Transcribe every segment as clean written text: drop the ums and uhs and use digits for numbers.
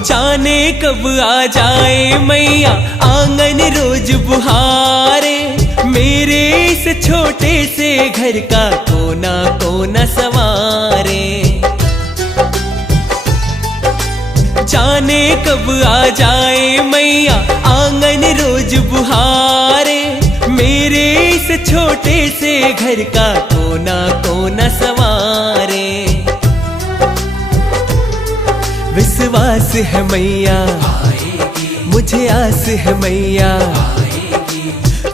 जाने कब आ जाए मैया आंगन रोज बुहारे, मेरे इस छोटे से घर का कोना कोना संवारे। जाने कब आ जाए मैया आंगन रोज बुहारे, मेरे इस छोटे से घर का कोना कोना संवारे। विश्वास है मैया मुझे आस है मैया,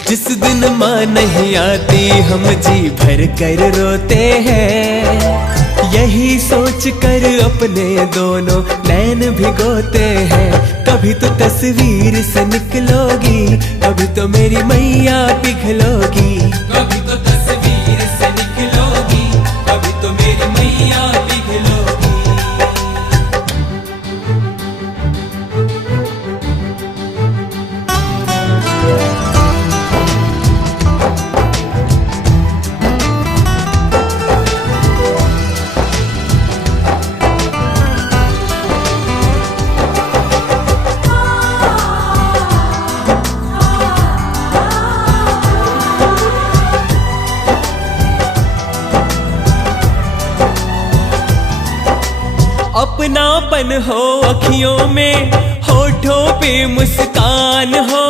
जिस दिन माँ नहीं आती हम जी भर कर रोते हैं। यही सोच कर अपने दोनों नैन भिगोते हैं। कभी तो तस्वीर से निकलोगी, कभी तो मेरी मैया पिघलोगी। कभी तो तस्वीर से निकलोगी, कभी तो मेरी मैया पिघलोगी। अपनापन हो अखियों में, होठों पे मुस्कान हो,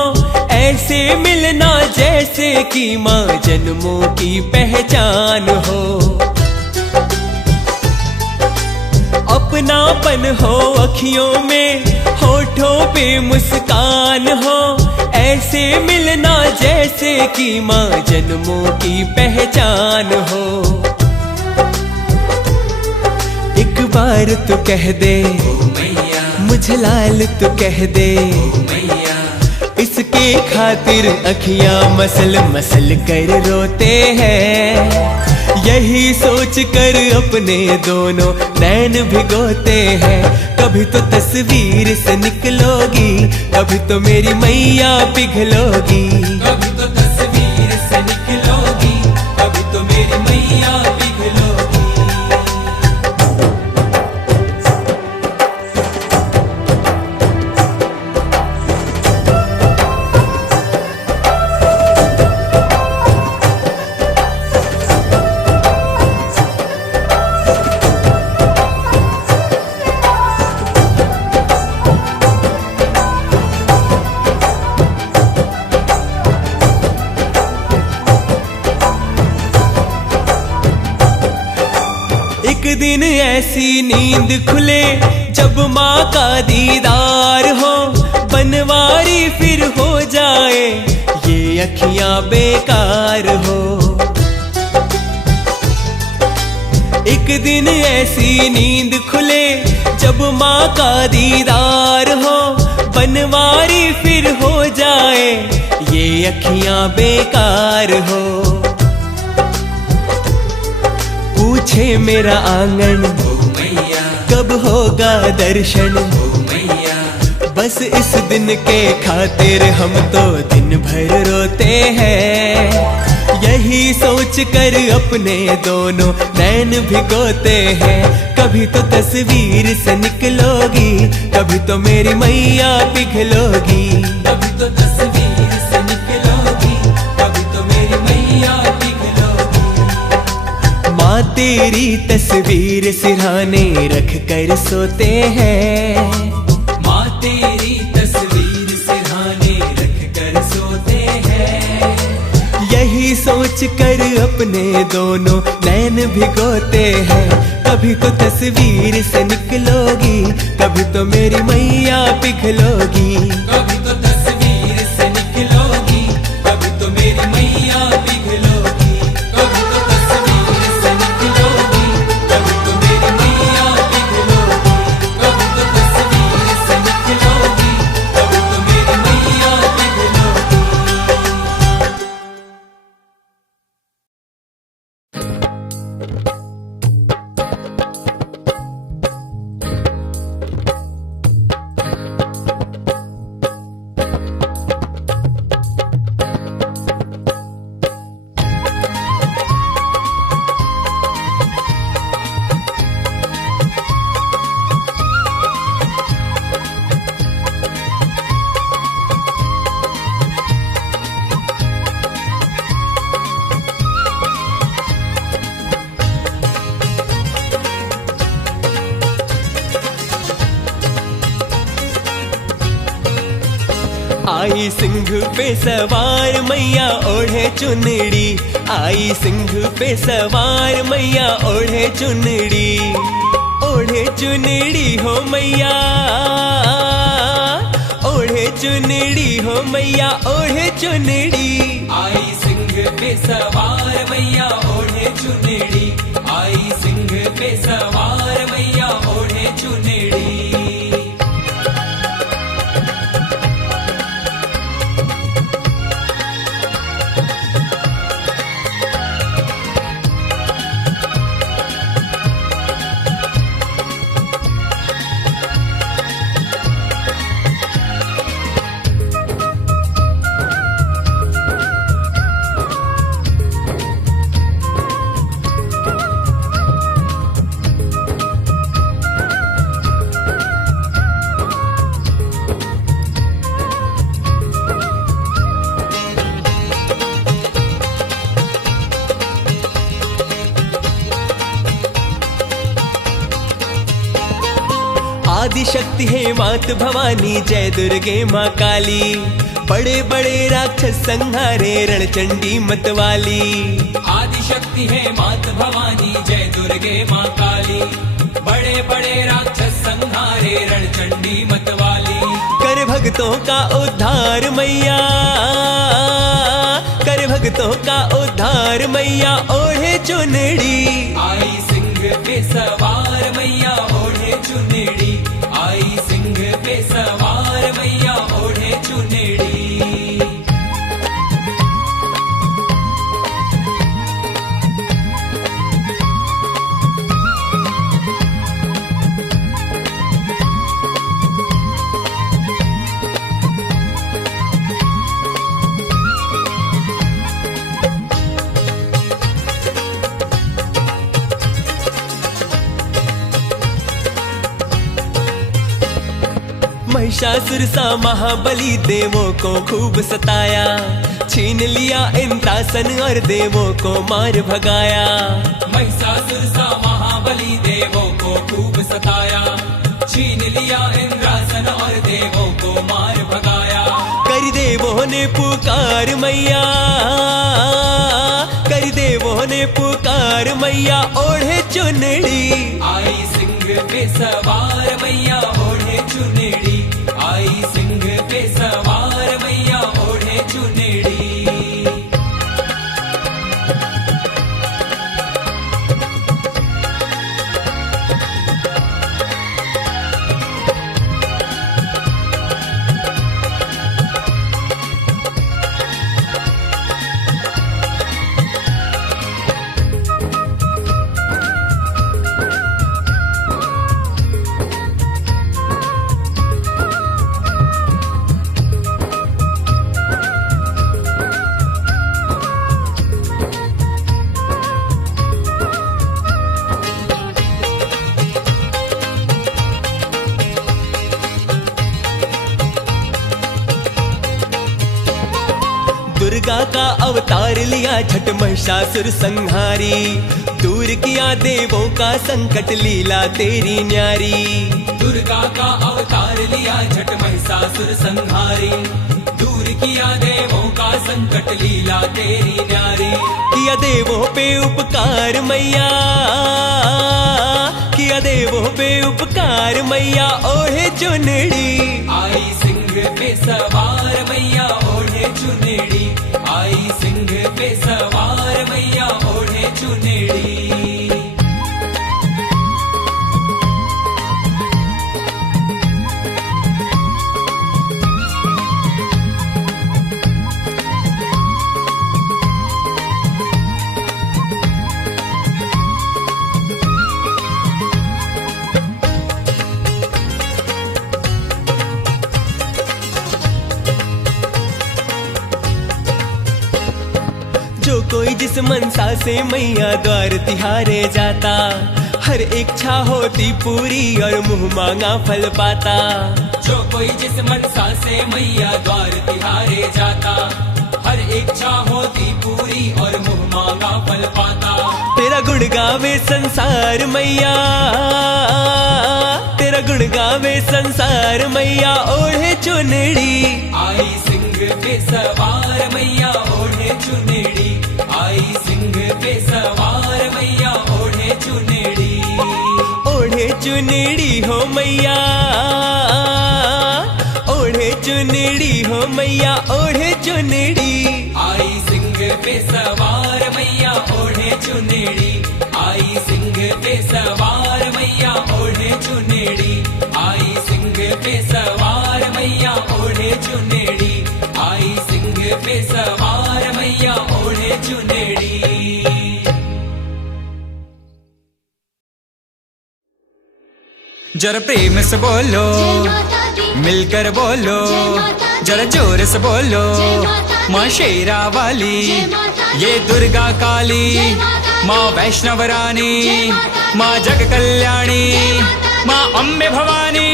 ऐसे मिलना जैसे कि माँ जन्मों की पहचान हो। अपनापन हो अखियों में, होठों पे मुस्कान हो, ऐसे मिलना जैसे कि माँ जन्मों की पहचान हो। एक बार तू कह दे मुझे लाल तू कह दे, इसके खातिर अखियां मसल मसल कर रोते हैं। यही सोच कर अपने दोनों नैन भिगोते हैं। कभी तो तस्वीर से निकलोगी, कभी तो मेरी मैया पिघलोगी। कभी तो तस्वीर से निकलोगी, कभी तो मेरी मैया पिघलोगी। एक दिन ऐसी नींद खुले जब माँ का दीदार हो, बनवारी फिर हो जाए ये अखियां बेकार हो। एक दिन ऐसी नींद खुले जब माँ का दीदार हो, बनवारी फिर हो जाए ये अखियां बेकार हो। पूछे मेरा आंगन कब होगा दर्शन, बस इस दिन के खातिर हम तो दिन भर रोते हैं। यही सोच कर अपने दोनों नैन भिगोते हैं। कभी तो तस्वीर से निकलोगी, कभी तो मेरी मैया पिघलोगी। कभी तो तस्वीर से निकलोगी, कभी तो मेरी मैया पिघलोगी। माँ तेरी तस्वीर सिरहाने रख कर सोते हैं। माँ तेरी तस्वीर सिरहाने रख कर सोते हैं। यही सोच कर अपने दोनों नैन भिगोते हैं। कभी तो तस्वीर से निकलोगी, कभी तो मेरी मैया पिघलोगी। कभी तो तस्वीर से निकलोगी, कभी तो मेरी मैया पिघलोगी। कभी तो तस्वीर से निकलोगी, कभी तो मेरी मैया पिघलोगी। कभी तो तस्वीर से निकलोगी, कभी तो मेरी मैया पिघलोगी। आई सिंह पे सवार मैया ओढ़े चुनड़ी, आई सिंह पे सवार मैया ओढ़े चुनड़ी, ओढ़े चुनड़ी हो मैया, ओढ़े चुनड़ी हो मैया, ओढ़े चुनड़ी। आई सिंह पे सवार मैया ओढ़े चुनड़ी, आई सिंह पे सवार मैया ओढ़े चुनड़ी। आदि शक्ति है मात भवानी, जय दुर्गे माँ काली, बड़े बड़े राक्षस संहारे रणचंडी मतवाली। आदि शक्ति है मात भवानी, जय दुर्गे माँ काली, बड़े बड़े राक्षस संहारे रणचंडी मतवाली। कर भक्तों का उद्धार मैया, कर भक्तों का उद्धार मैया ओढ़े चुनड़ी। आई सिंह पे सवार मैया ओढ़े चुनड़ी, आई सिंह पे सवार मैया ओढ़े चुनड़ी। महिषासुर सा महाबली देवों को खूब सताया, छीन लिया इंद्रासन और देवों को मार भगाया। महिषासुर सा महाबली देवों को खूब सताया, छीन लिया इंद्रासन और देवों को मार भगाया। कर देवों ने पुकार मैया, कर देवों ने पुकार मैया ओढ़े चुनड़ी। आई सिंह पे सवार मैया ओढ़े चुनड़ी, आई सिंह पे सवार मैया ओढ़े चुनड़ी। दुर्गा का अवतार लिया झट महिषासुर संहारी, दूर किया देवों का संकट लीला तेरी न्यारी। दुर्गा का अवतार लिया झट महिषासुर संहारी, दूर किया देवों का संकट लीला तेरी न्यारी। किया देवों पे उपकार मैया, किया देवों पे उपकार मैया ओढ़े चुनड़ी। आई सिंह पे सवार मैया ओढ़े चुनड़ी, आई सिंह पे सवार मैया ओढ़े चुनड़ी। जो कोई जिस मनसा से मैया द्वार तिहारे जाता, हर इच्छा होती पूरी और मुँह मांगा फल पाता। जो कोई जिस मनसा से मैया द्वार तिहारे जाता, हर इच्छा होती पूरी और मुँह मांगा फल पाता। तेरा गुण गावे संसार मैया, तेरा गुण गुण गावे संसार मैया ओढ़े चुनड़ी। आई सिंह पे सवार मैया ओढ़े चुनेड़ी, आई सिंह पे सवार मैया ओढ़े चुनेड़ी। ओढ़े चुनड़ी हो मैया, ओढ़े चुनड़ी हो मैया, ओढ़े चुनड़ी। आई सिंह पे सवार मैया ओढ़े चुनेड़ी, आई सिंह पे सवार मैया ओढ़े चुनेड़ी, आई सिंह पे सवार मैया ओढ़े चुनेड़ी, आई सिंह पे सवार मैया ओढ़े चुनेड़ी। जरा प्रेम से बोलो, मिलकर बोलो, जरा जोर से बोलो, माँ शेरा वाली, ये दुर्गा काली, माँ वैष्णव रानी, माँ जग कल्याणी, माँ अम्बे भवानी।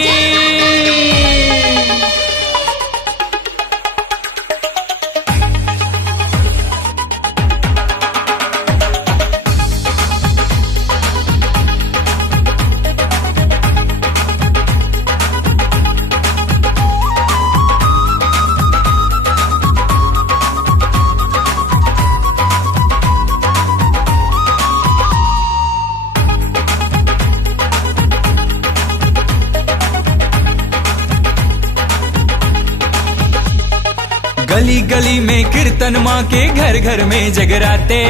गली गली में कीर्तन माँ के, घर घर में जगराते,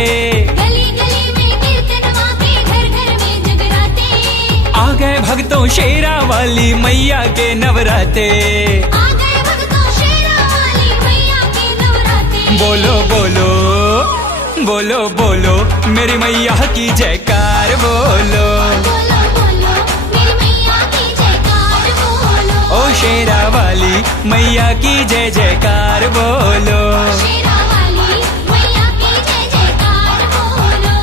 गली गली में कीर्तन माँ के, घर घर में जगराते। आ गए भक्तों शेरा वाली मैया के नवराते, आ गए भक्तों शेरा वाली मैया के नवराते। बोलो बोलो बोलो बोलो मेरी मैया की जयकार बोलो, बोलो बोलो मेरी मैया की जयकार बोलो। ओ शेरा वाली मैया की जय जयकार बोलो। शेरा वाली मैया की जय जयकार बोलो।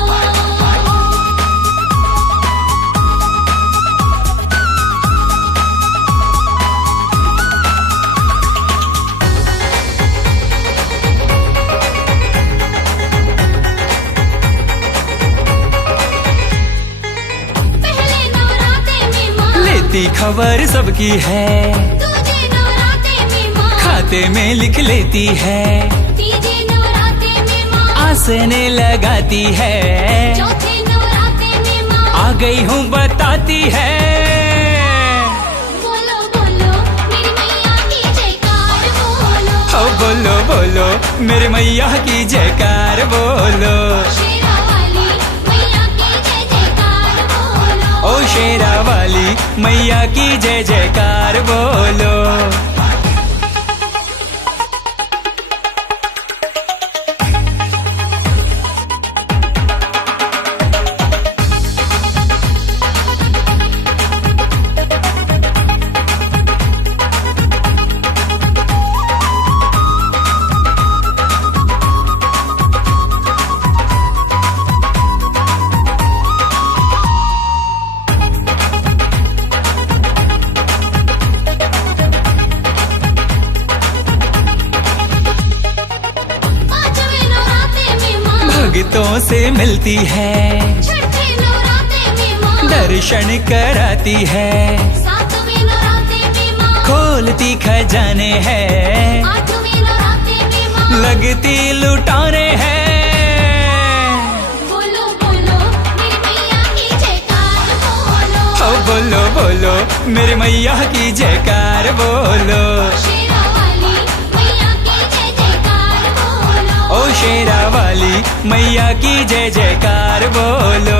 पहले नवराते में माँ लेती खबर सबकी है, दूजे नवराते में माँ खाते में लिख लेती है, तीजे नवराते में माँ आसने लगाती है, चौथे नवराते में माँ आ गई हूँ बताती है। बोलो बोलो मेरी मैया की जयकार बोलो। ओ बोलो बोलो मेरे मैया की जयकार बोलो, शेरा वाली मैया की जय जयकार बोलो। ओ शेरा वाली मैया की जय जयकार बोलो। पांचवें नवराते में माँ भक्तों से मिलती है, छठे नवराते में माँ दर्शन कराती है, सातवें नवराते में माँ खोलती खजाने हैं, आठवें नवराते में माँ लगती लुटाने हैं। बोलो बोलो मेरी मैया की जयकार बोलो। ओ बोलो बोलो मेरे मैया की जयकार बोलो, शेरा वाली मैया की जय जयकार बोलो। ओ शेरा वाली मैया की जय जयकार बोलो।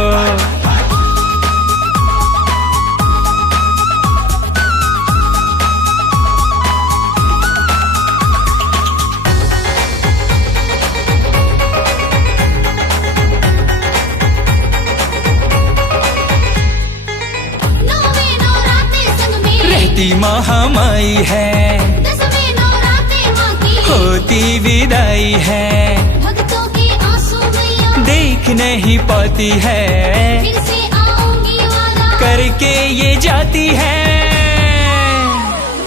नौवें नवराते संग में रहती महामाई है, दसवें नवराते माँ की होती विदाई है, भक्तों के आंसू मैया देख नहीं पाती है, फिर से आऊंगी वादा करके ये जाती है।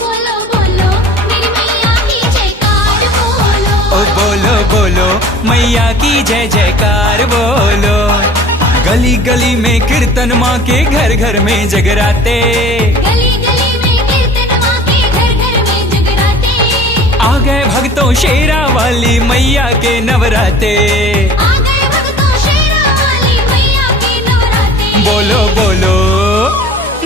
बोलो बोलो मेरी मैया की जयकार बोलो। ओ बोलो बोलो मैया की जय जयकार बोलो। गली गली में कीर्तन माँ के, घर घर में जगराते, गली गली भक्तों शेरा वाली मैया के नवराते। आ गए भक्तों शेरा वाली मैया के नवराते। बोलो बोलो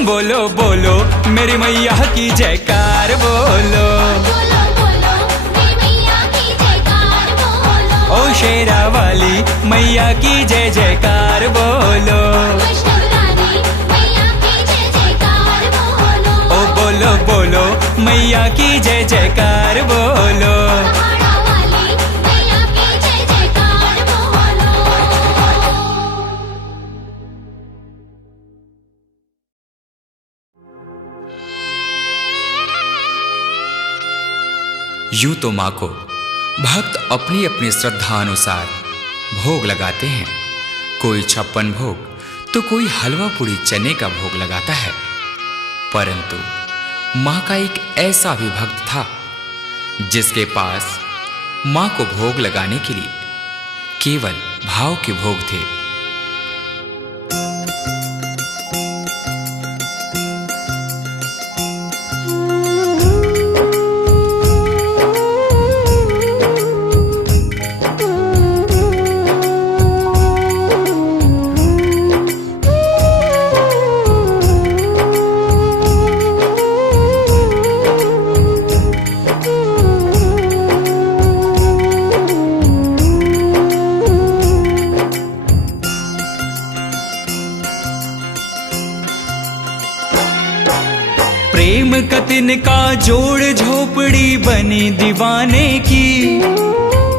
बोलो बोलो मेरी मैया की जयकार बोलो। बोलो बोलो मेरी मैया की जयकार बोलो। ओ शेरा वाली मैया की जय जयकार बोलो। वैष्णव रानी मैया की जय जयकार बोलो। ओ बोलो बोलो मैया की जय जयकार बोलो। पहाड़ा वाली मैया की जय जयकार बोलो। यूं तो माँ को भक्त अपनी अपनी श्रद्धा अनुसार भोग लगाते हैं। कोई 56 भोग तो कोई हलवा पूड़ी चने का भोग लगाता है। परंतु माँ का एक ऐसा भी भक्त था जिसके पास माँ को भोग लगाने के लिए केवल भाव के भोग थे। प्रेम कतिन का जोड़ झोपड़ी बनी दीवाने की।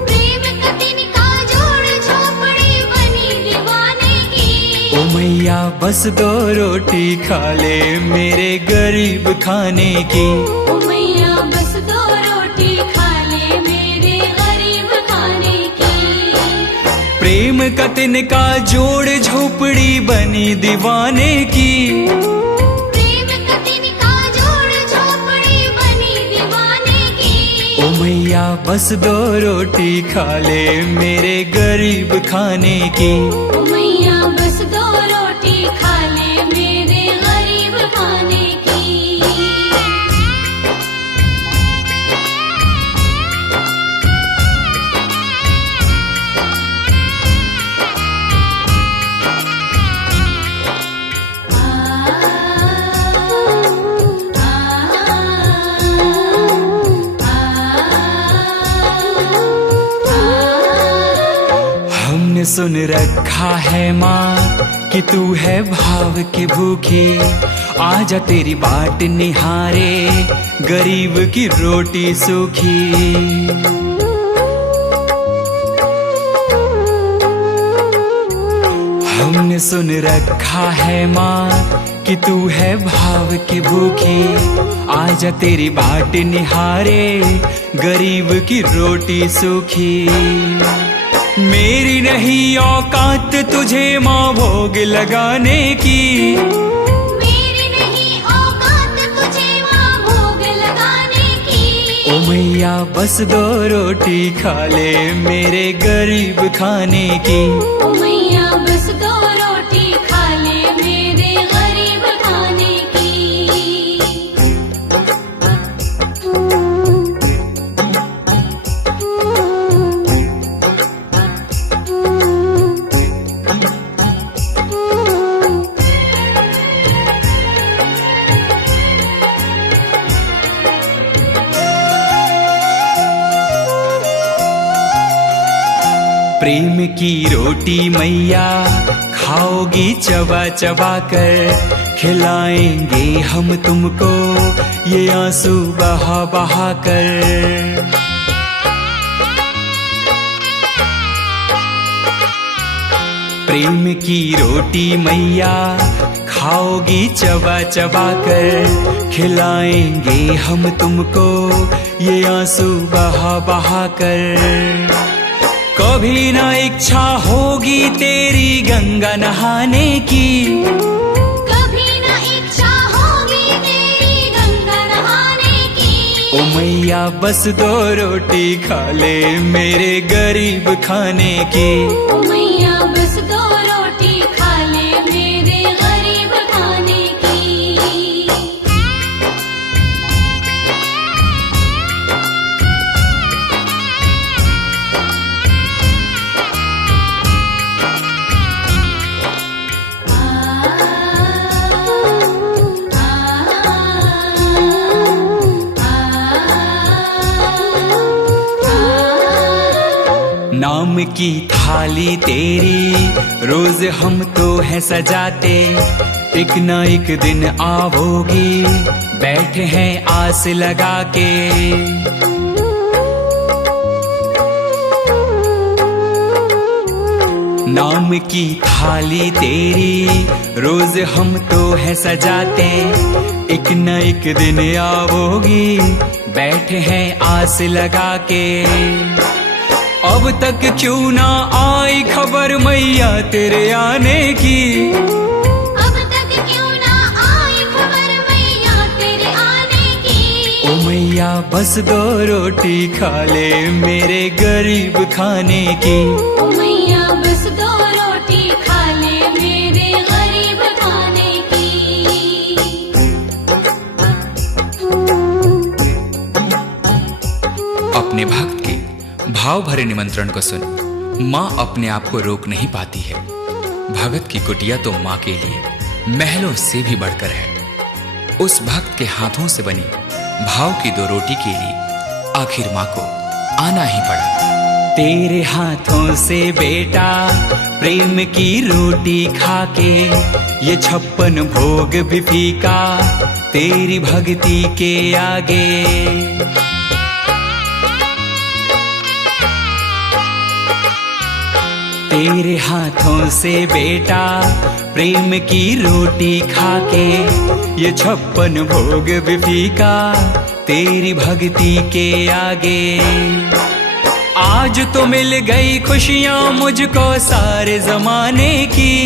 प्रेम कतिन का जोड़ झोपड़ी बनी दीवाने की। ओ मैया बस 2 रोटी खा ले मेरे गरीब खाने की। ओ मैया बस 2 रोटी खा ले मेरे गरीब खाने की। प्रेम कतिन का जोड़ झोपड़ी बनी दीवाने की। प्रेम कतिन का जोड़ झोपड़ी बनी दीवाने की। ओ मैया बस 2 रोटी खा ले मेरे गरीब खाने की। ओ मैया बस 2 रोटी खा ले मेरे गरीब खाने की। हमने सुन रखा है माँ कि तू है भाव के भूखी। आजा तेरी बाट निहारे गरीब की रोटी सूखी। हमने सुन रखा है माँ कि तू है भाव के भूखी। आजा तेरी बाट निहारे गरीब की रोटी सूखी। मेरी नहीं औकात तुझे माँ भोग लगाने की। मेरी नहीं औकात तुझे माँ भोग लगाने की। ओ मैया बस 2 रोटी खा ले मेरे गरीब खाने की। ओ मैया बस 2 रोटी खा ले मेरे गरीब खाने की। प्रेम की रोटी मैया खाओगी चबा चबा कर। खिलाएंगे हम तुमको ये आंसू बहा बहा कर। प्रेम की रोटी मैया खाओगी चबा चबा कर। खिलाएंगे हम तुमको ये आंसू बहा बहा कर। कभी ना इच्छा होगी तेरी गंगा नहाने की। कभी ना इच्छा होगी तेरी गंगा नहाने की। ओ मैया बस 2 रोटी खा ले मेरे गरीब खाने की। ओ मैया बस 2 रोटी खा ले मेरे गरीब खाने की। नाम की थाली तेरी रोज हम तो है सजाते, एक ना एक दिन आओगी बैठे हैं आस लगा के। नाम की थाली तेरी रोज हम तो है सजाते, एक न एक दिन आओगी बैठे हैं आस लगा के। अब तक क्यों ना आई खबर मैया तेरे आने की, अब तक क्यों ना आई खबर मैया तेरे आने की। ओ मैया बस 2 रोटी खा ले मेरे गरीब खाने की। ओ मैया बस 2 रोटी खा ले मेरे गरीब खाने की। अपने भक्त के भाव भरे निमंत्रण को सुन माँ अपने आप को रोक नहीं पाती है। भगत की कुटिया तो माँ के लिए महलों से भी बढ़कर है। उस भक्त के हाथों से बनी भाव की 2 रोटी के लिए आखिर माँ को आना ही पड़ा। तेरे हाथों से बेटा प्रेम की रोटी खाके, ये 56 भोग भी फीका तेरी भक्ति के आगे। तेरे हाथों से बेटा प्रेम की रोटी खाके, ये 56 भोग भी फीका तेरी भक्ति के आगे। आज तो मिल गई खुशियां मुझको सारे जमाने की,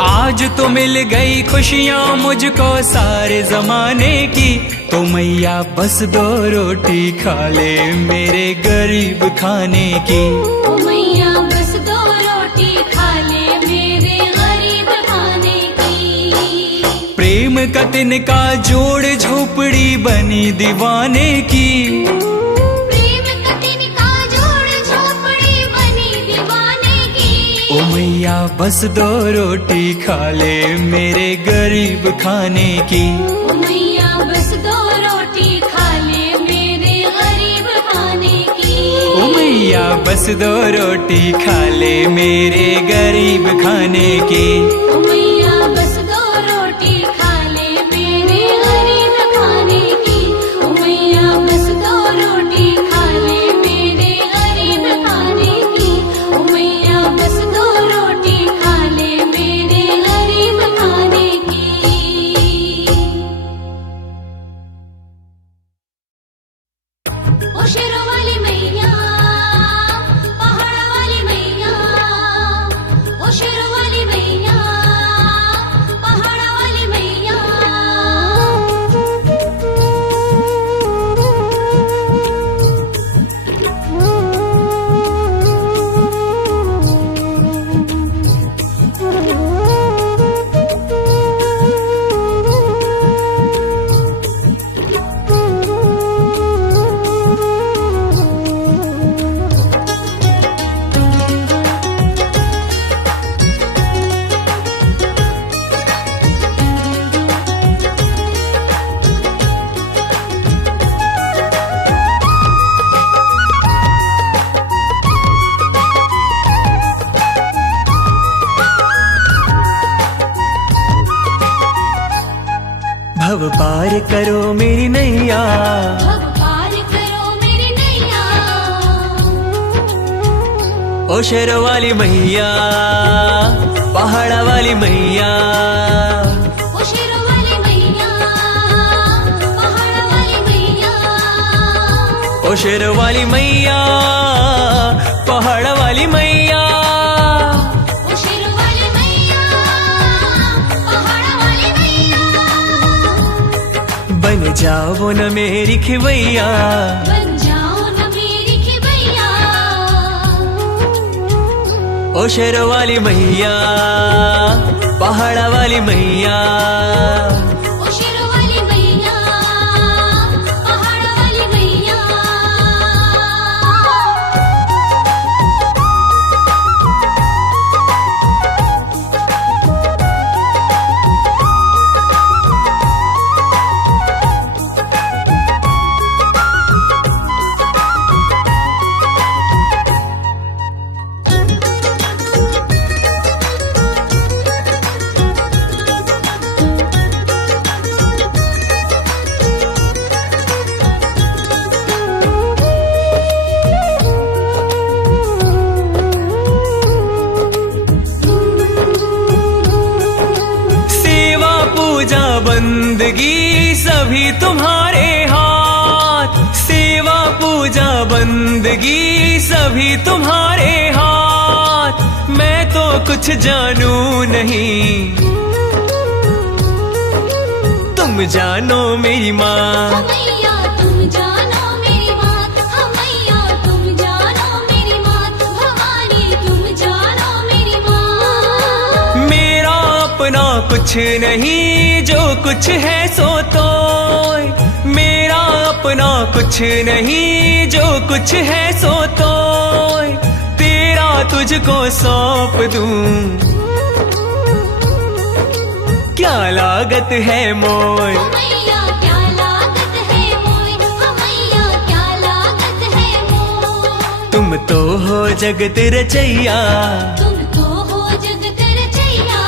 आज तो मिल गई खुशियां मुझको सारे जमाने की। तो मैया बस 2 रोटी खा ले मेरे गरीब खाने की। ओ मैया बस 2 रोटी खा ले मेरे गरीब खाने की। प्रेम का तिनका जोड़ झोपड़ी बनी दीवाने की, प्रेम का तिनका जोड़ झोपड़ी बनी दीवाने की। ओ मैया बस 2 रोटी खा ले मेरे गरीब खाने की। ओ मैया बस 2 रोटी खा ले मेरे गरीब खाने की। ओ मैया बस 2 रोटी खा ले मेरे गरीब खाने की। ओ मैया बस 2 रोटी खा ले मेरे गरीब खाने की। ओ मैया बस 2 रोटी खा ले मेरे गरीब खाने की। ओ मैया बस 2 रोटी खा ले मेरे गरीब खाने की। ओ शेरों वाली मैया, पहाड़ों वाली मैया, ओ शेरों वाली मैया, पहाड़ों वाली मैया। भव पार करो मेरी नैया, भव पार करो मेरी नैया। ओ शेरों वाली मैया, पहाड़ा वाली मैया। ओ शेरों वाली मैया, पहाड़ों वाली मैया। ओ शेरों वाली मैया, पहाड़ा वाली मैया। ओ शेरों वाली मैया, पहाड़ों वाली मैया। बन जाओ न मेरी खिवैया, बन जाओ न मेरी खिवैया। ओ शेरों वाली मैया, पहाड़ा वाली मैया। ओ शेरों वाली मैया, पहाड़ों वाली मैया। सभी तुम्हारे हाथ, सेवा पूजा बंदगी सभी तुम्हारे हाथ। मैं तो कुछ जानू नहीं, तुम जानो मेरी माँ। मैया तुम जानो मेरी बात, मैया तुम जानो मेरी बात, भवानी तुम जानो मेरी माँ। मेरा अपना कुछ नहीं, जो कुछ है सो तो। मेरा अपना कुछ नहीं, जो कुछ है सो तो। तेरा तुझको सौंप दूं, क्या लागत है मोय। मैया क्या लागत है मोय, मैया क्या लागत है मोय। तुम तो हो जगत रचैया, तुम तो हो जगत रचैया।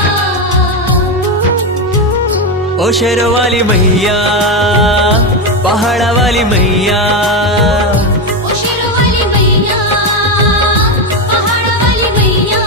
ओ शेर वाली मैया, पहाड़ा वाली मैया। ओ शेर वाली मैया, पहाड़ वाली मैया।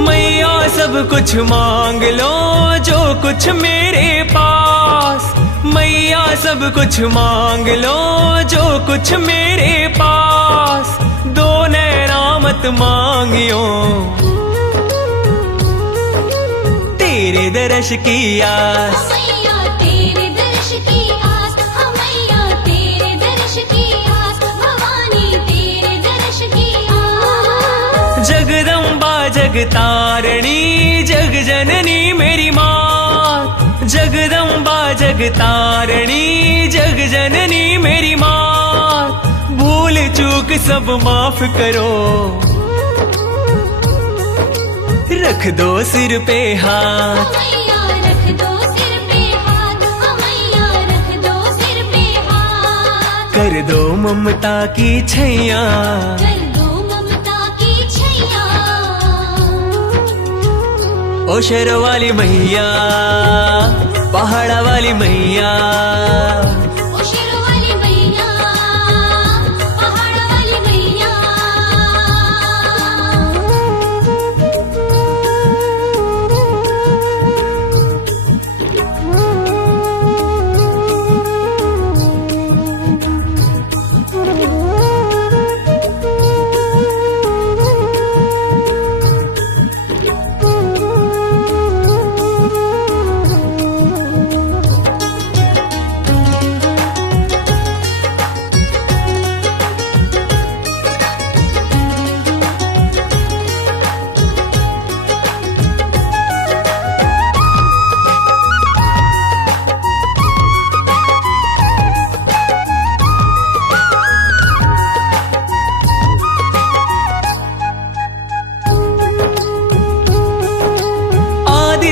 मैया सब कुछ मांग लो जो कुछ मेरे पास। मैया सब कुछ मांग लो जो कुछ मेरे पास। दो नैना मत मांगियो तेरे दर्श की आस। मैया तेरे दर्श की आस, मैया तेरे दर्श की आस, भवानी तेरे दर्श की आस। जगदम्बा जगतारणी जग जननी मेरी माँ। जगदम्बा जगतारणी जग जननी मेरी माँ। भूल चूक सब माफ करो, रख दो सिर पे हाथ। मैया रख दो सिर पे हाथ, मैया रख दो सिर पे हाथ। कर दो ममता की छैया, कर दो ममता की छैया। ओ शेर वाली मैया, पहाड़ा वाली मैया। ओ शेर वाली मैया, पहाड़ वाली मैया।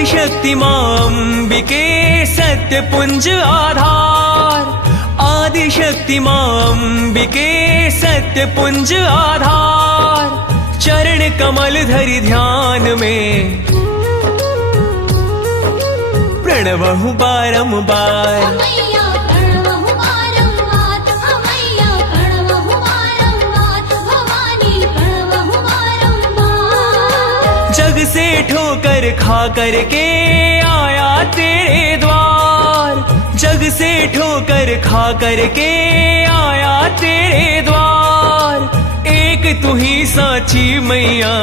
शक्ति मां अंबिके सत्य पुंज आधार। आदि शक्ति मां अंबिके सत्य पुंज आधार। चरण कमल धरि ध्यान में प्रणवहु बारंबार। मैया प्रणवहु बारंबार, मैया प्रणवहु बारंबार, भवानी प्रणवहु बारंबार। जग से ठोकर खा करके आया तेरे द्वार। जग से ठोकर खा करके आया तेरे द्वार। एक तू ही साची मैया,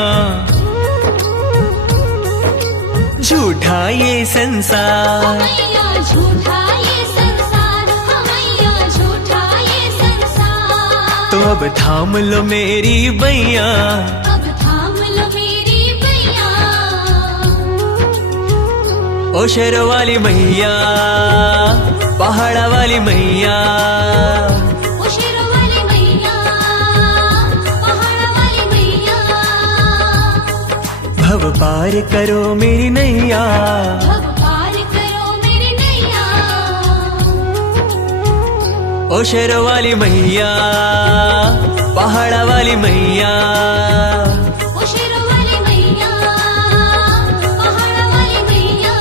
झूठा ये संसार। मैया झूठा ये संसार, मैया झूठा ये संसार। तो अब थाम लो मेरी बैया, अब थाम लो मेरी बैया। ओ शेरों वाली मैया, पहाड़ा वाली मैया, ओ शेरों वाली मैया, पहाड़ वाली मैया, भव पार करो मेरी नैया। भव पार करो मेरी नैया। ओ शेरों वाली मैया, पहाड़ा वाली मैया, ओ शेरों वाली मैया, पहाड़ वाली मैया,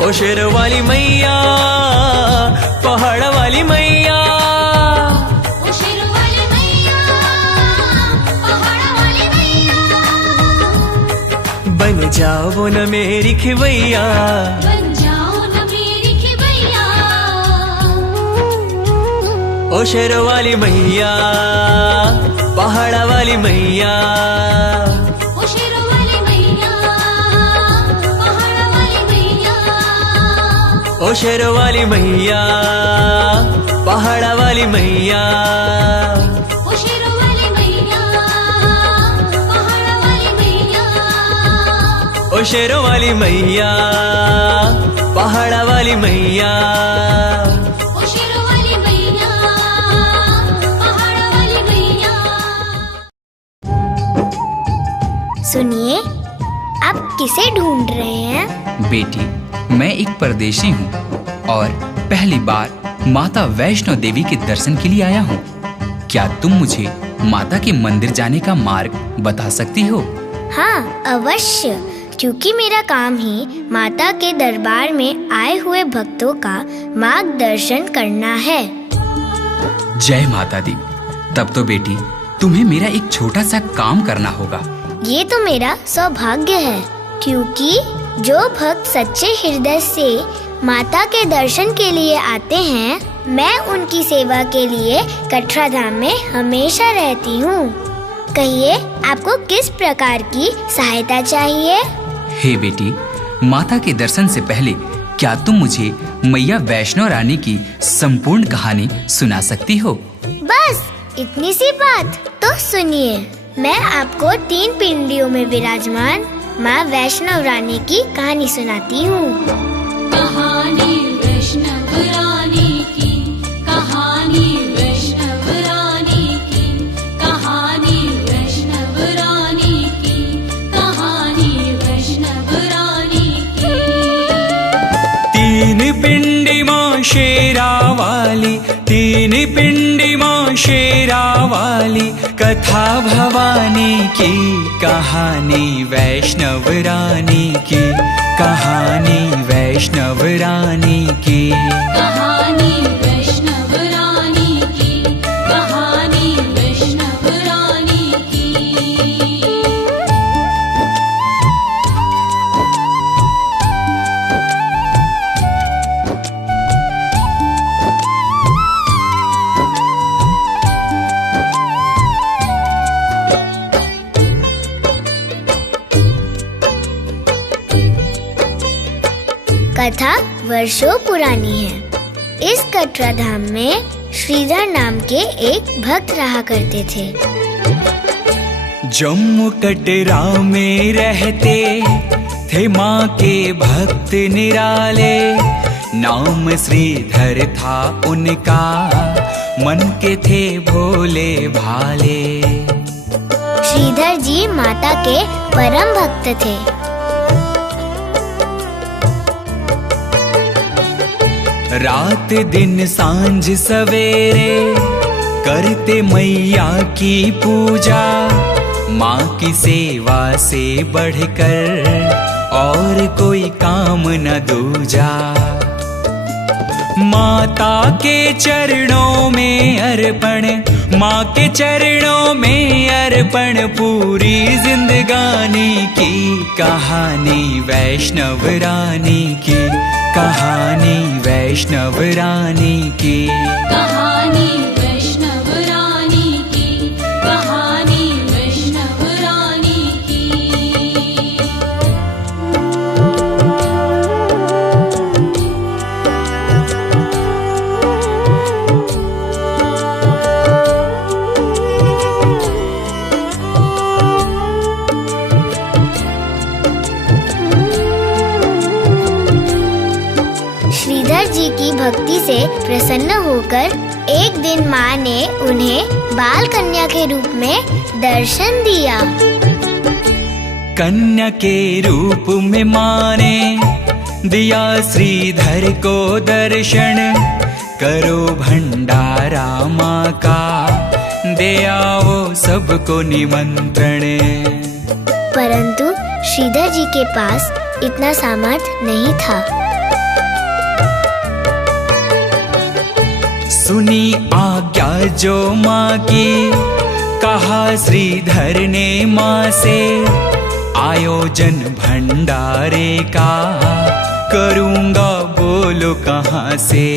ओ शेरों वाली मैया, पहाड़ वाली मैया, ओ शेरों वाली मैया, पहाड़ वाली मैया, बन जाओ न मेरी खिवैया। बन जाओ न मेरी खिवैया। ओ शेरों वाली मैया, पहाड़ा वाली मैया, ओ शेरों वाली मैया, पहाड़ वाली मैया, ओ शेरों वाली मैया, पहाड़ा वाली मैया, ओ शेरों वाली मैया, पहाड़ वाली मैया, ओ शेरों वाली मैया, पहाड़ा वाली मैया, ओ शेरों वाली मैया, पहाड़ वाली मैया। सुनिए, आप किसे ढूंढ रहे हैं? बेटी, मैं एक परदेशी हूँ और पहली बार माता वैष्णो देवी के दर्शन के लिए आया हूँ। क्या तुम मुझे माता के मंदिर जाने का मार्ग बता सकती हो? हाँ, अवश्य, क्योंकि मेरा काम ही माता के दरबार में आए हुए भक्तों का मार्गदर्शन करना है। जय माता दी। तब तो बेटी, तुम्हें मेरा एक छोटा सा काम करना होगा। ये तो मेरा सौभाग्य है, क्योंकि जो भक्त सच्चे हृदय से माता के दर्शन के लिए आते हैं, मैं उनकी सेवा के लिए कटरा धाम में हमेशा रहती हूँ। कहिए, आपको किस प्रकार की सहायता चाहिए? हे बेटी, माता के दर्शन से पहले क्या तुम मुझे मैया वैष्णो रानी की संपूर्ण कहानी सुना सकती हो? बस इतनी सी बात? तो सुनिए, मैं आपको 3 पिंडियों में विराजमान माँ वैष्णव रानी की कहानी सुनाती हूँ। कहानी वैष्णव रानी की, कहानी वैष्णव रानी की, कहानी वैष्णव रानी की, कहानी वैष्णव रानी की। 3 पिंडी माँ शेरा वाली, 3 पिंडी माँ शेरा वाली, कथा भवानी की, कहानी वैष्णव रानी की, कहानी वैष्णव रानी की। कहानी वैष्णव रानी की, कहानी वैष्णव रानी की। कथा वर्षों पुरानी है। इस कटरा धाम में श्रीधर नाम के एक भक्त रहा करते थे। जम्मू कटरा में रहते थे माँ के भक्त निराले, नाम श्रीधर था उनका, मन के थे भोले भाले। श्रीधर जी माता के परम भक्त थे। रात दिन सांझ सवेरे करते मैया की पूजा, माँ की सेवा से बढ़कर और कोई काम न दूजा। माता के चरणों में अर्पण, माँ के चरणों में अर्पण, पूरी जिंदगानी की, कहानी वैष्णव रानी की, कहानी वैष्णव रानी की। कहानी वैष्णव रानी की, कहानी वैष्णव रानी की। जी की भक्ति से प्रसन्न होकर एक दिन माँ ने उन्हें बाल कन्या के रूप में दर्शन दिया। कन्या के रूप में माँ ने दिया श्रीधर को दर्शन, करो भंडारा माँ का, दे आओ सबको निमंत्रण। परंतु श्रीधर जी के पास इतना सामर्थ्य नहीं था। सुनी आज्ञा जो माँ की, कहा श्रीधर ने माँ से, आयोजन भंडारे का करूँगा बोलो कहाँ से।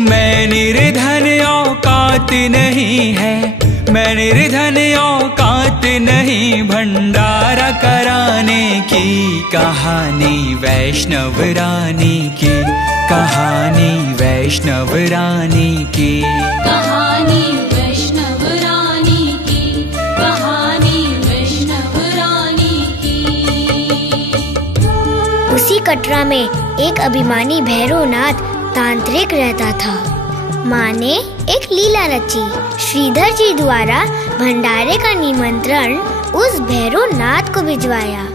मैं निर्धन औकात नहीं है, मैं निर्धन औकात नहीं भंडारा कराने की। कहानी वैष्णव रानी की, कहानी वैष्णव रानी की, कहानी वैष्णव रानी की, कहानी वैष्णव रानी की। उसी कटरा में एक अभिमानी भैरवनाथ तांत्रिक रहता था। माँ ने एक लीला रची। श्रीधर जी द्वारा भंडारे का निमंत्रण उस भैरवनाथ को भिजवाया।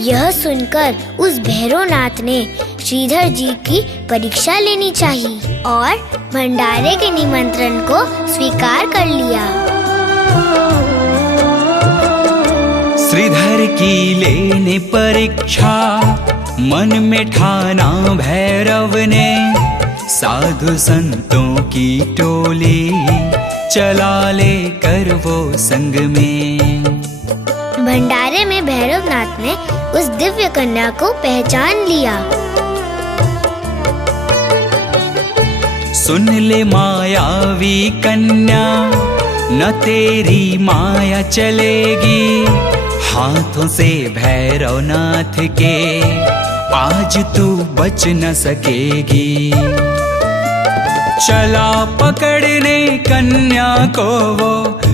यह सुनकर उस भैरवनाथ ने श्रीधर जी की परीक्षा लेनी चाहिए और भंडारे के निमंत्रण को स्वीकार कर लिया। श्रीधर की लेने परीक्षा मन में ठाना भैरव ने, साधु संतों की टोली चला ले कर वो संग में। भंडारे में भैरवनाथ ने उस दिव्य कन्या को पहचान लिया। सुन ले मायावी कन्या, न तेरी माया चलेगी, हाथों से भैरवनाथ के आज तू बच न सकेगी। चला पकड़ने कन्या को वो,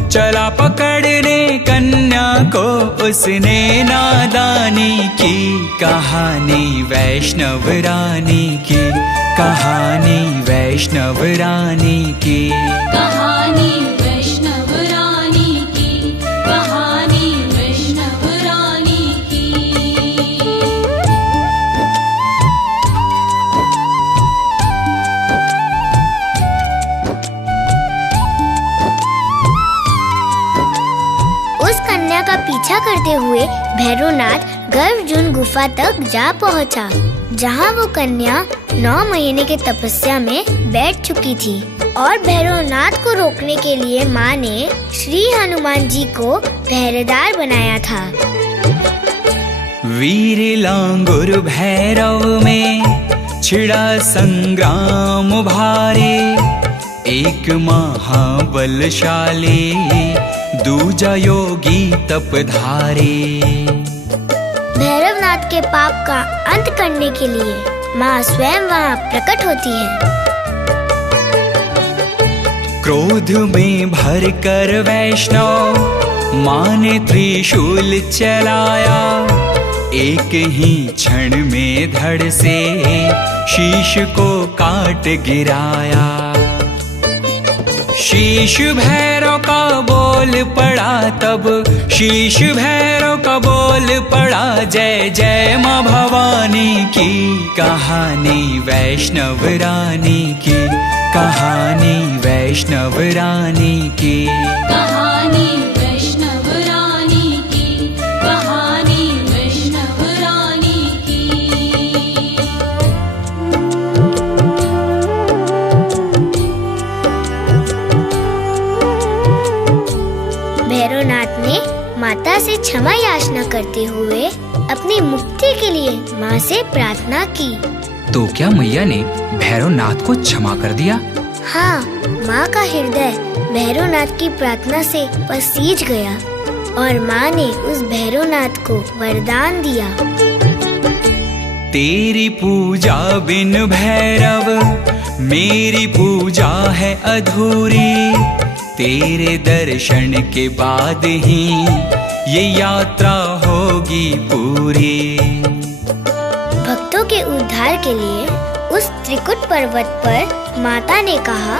चला पकड़ने कन्या को उसने नादानी की। कहानी वैष्णव रानी की, कहानी वैष्णव रानी की, कहानी वैष्णव रानी की, कहानी वैष्णव रानी की। उस कन्या का पीछा करते हुए भैरवनाथ गर्भजून गुफा तक जा पहुंचा, जहां वो कन्या 9 महीने के तपस्या में बैठ चुकी थी। और भैरवनाथ को रोकने के लिए माँ ने श्री हनुमान जी को पहरेदार बनाया था। वीर लांगुर भैरव में छिड़ा संग्राम भारी, एक महाबलशाली दूजा योगी तपधारी। भैरवनाथ के पाप का अंत करने के लिए माँ स्वयं वहाँ प्रकट होती है। क्रोध में भर कर वैष्णव माँ ने त्रिशूल चलाया, एक ही क्षण में धड़ से शीश को काट गिराया। शीश भैरव का बोल पड़ा तब, शीश भैरव का बोल पड़ा, जय जय माँ भवानी की। कहानी वैष्णव रानी की, कहानी वैष्णव रानी की, कहानी वैष्णव रानी की, कहानी वैष्णव रानी की। भैरवनाथ ने माता से क्षमा याचना करते हुए अपनी मुक्ति के लिए माँ से प्रार्थना की। तो क्या मैया ने भैरवनाथ को क्षमा कर दिया? हाँ, माँ का हृदय भैरवनाथ की प्रार्थना से पसीज गया और माँ ने उस भैरवनाथ को वरदान दिया। तेरी पूजा बिन भैरव मेरी पूजा है अधूरी, तेरे दर्शन के बाद ही ये यात्रा होगी पूरी। भक्तों के उद्धार के लिए उस त्रिकुट पर्वत पर माता ने कहा,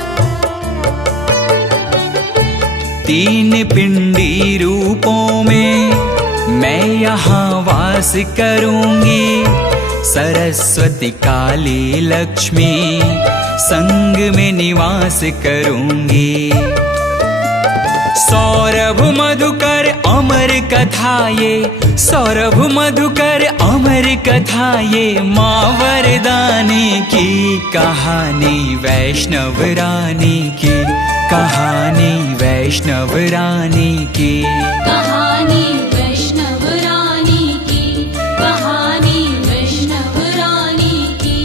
तीन पिंडी रूपों में मैं यहाँ वास करूंगी, सरस्वती काली लक्ष्मी संग में निवास करूंगी। सौरभ मधुकर अमर कथा ये, सौरभ मधुकर अमर कथा ये, माँ वरदानी की कहानी, वैष्णव रानी की कहानी, वैष्णव रानी की कहानी, वैष्णव रानी की कहानी, वैष्णव रानी की।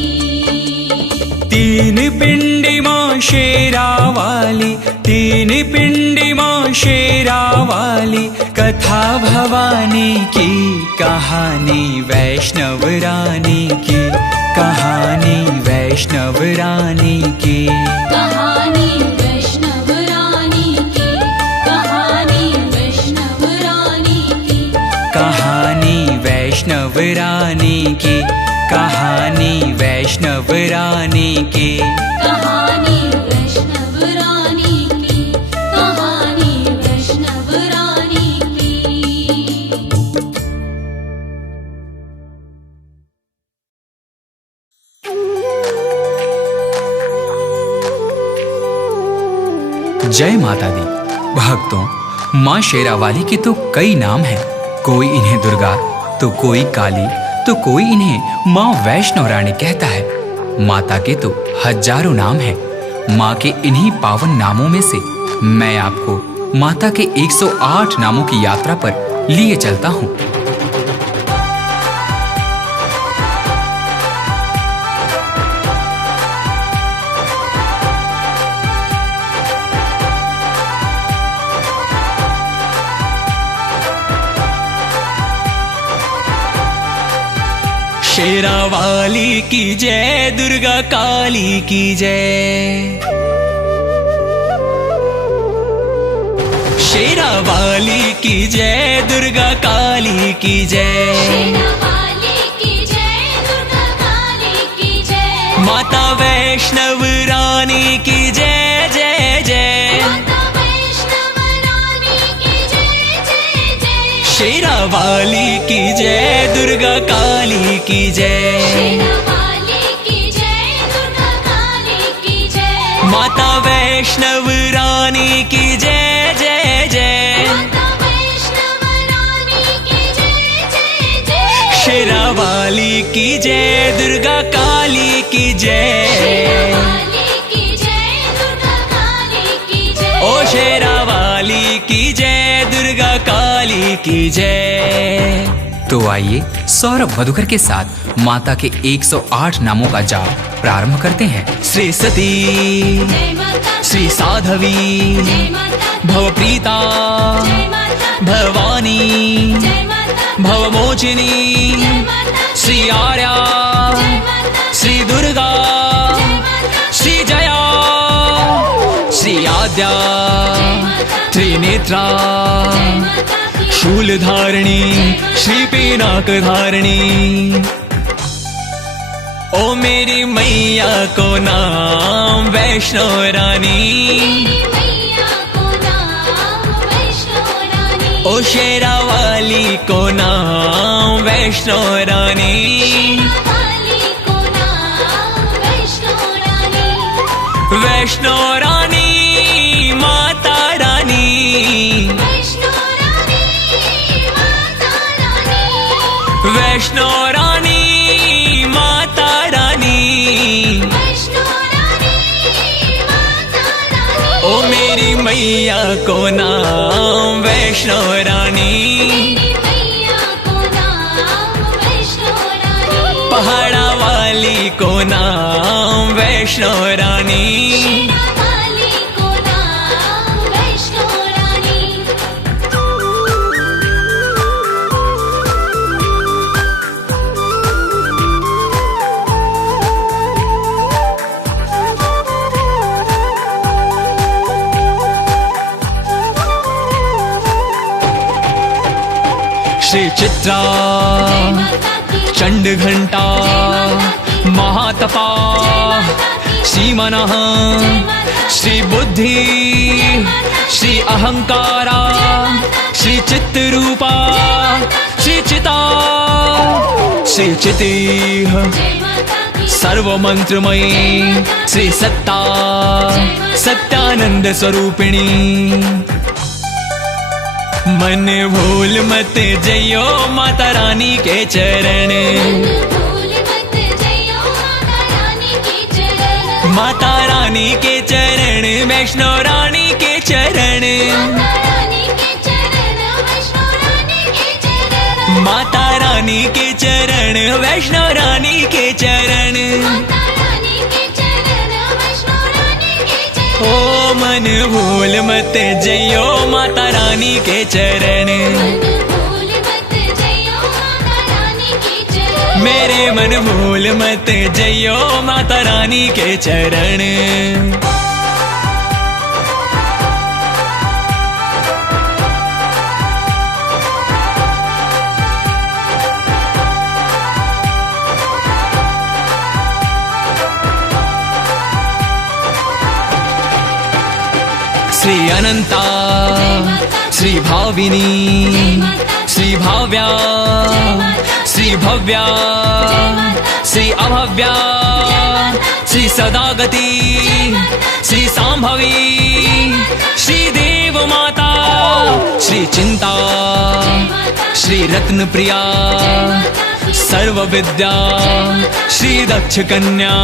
तीन पिंडी माँ शेरा वाली, तीन पिंडी माँ शेरा वाली, कथा भवानी की कहानी, वैष्णव रानी की कहानी, वैष्णव रानी की कहानी, वैष्णव रानी की कहानी, वैष्णव रानी की कहानी, वैष्णव रानी की कहानी, वैष्णव रानी की कहानी, वैष्णव रानी की कहानी, वैष्णव रानी की। जय माता दी। भक्तों, माँ शेरावाली के तो कई नाम हैं। कोई इन्हें दुर्गा, तो कोई काली, तो कोई इन्हें माँ वैष्णव रानी कहता है। माता के तो हजारों नाम हैं। माँ के इन्हीं पावन नामों में से मैं आपको माता के 108 नामों की यात्रा पर लिए चलता हूँ। शेरावाली की जय, दुर्गा काली की जय। शेरावाली की जय, दुर्गा काली की जय। शेरावाली की जय, दुर्गा काली की जय। माता वैष्णव रानी की जय जय जय। माता वैष्णव रानी की जय जय जय। शेरावाली की जय, दुर्गा काली की जय। शेरावाली की जय, दुर्गा काली की जय। माता वैष्णव रानी की जय जय जय। माता वैष्णव रानी की जय जय जय। शेरावाली की जय, दुर्गा काली की जय। शेरावाली की जय, दुर्गा काली की जय। ओ शेरावाली की जय, दुर्गा काली की जय। तो आइए सौरभ मधुकर के साथ माता के 108 नामों का जाप प्रारंभ करते हैं। श्री सती, जय माता, श्री साधवी, जय माता, भवप्रीता, जय माता, भवानी, जय माता, भवमोचिनी, जय माता, श्री आर्या, जय माता, श्री दुर्गा, जय माता, श्री जया, श्री आद्या, त्रिनेत्रा, जय माता की, शूल धारणी, श्री पिनाक धारणी। ओ मेरी मैया को नाम वैष्णव रानी। मेरी मैया को नाम वैष्णव रानी। ओ शेरावाली को नाम वैष्णव रानी। शेरावाली को नाम वैष्णव रानी। वैष्णव रानी, माता रानी। वैष्णव रानी, माता रानी। वैष्णव रानी, माता रानी। वैष्णव रानी, माता रानी। ओ मेरी मैया को नाम वैष्णव रानी। मेरी मैया को नाम वैष्णव रानी। पहाड़ा वाली को नाम वैष्णव रानी। शेरावाली को नाम वैष्णव रानी। श्री चित्रा, जय माता की, चंड घंटा, जय माता की, महात्मा महातपा श्री मनः श्री बुद्धि श्री अहंकारा श्री चित्तरूपा श्री चिता श्री चितिः सर्वमंत्रमयी श्री सत्ता सत्यानंद स्वरूपिणी। मन भूल मत जइयो माता रानी के चरण, माता रानी के चरण वैष्णो रानी के चरण, माता रानी के चरण वैष्णो रानी के चरण। ओ मन भूल मत जइयो माता रानी के चरण, मेरे मन भूल मत जइयो माता रानी के चरण। श्री अनंता श्री भाविनी श्री भाव्या श्री भव्या श्री अभव्या श्री सदागति श्री सांभवी श्री देव माता श्री चिंता श्री रत्न प्रिया सर्व विद्या श्री दक्ष कन्या।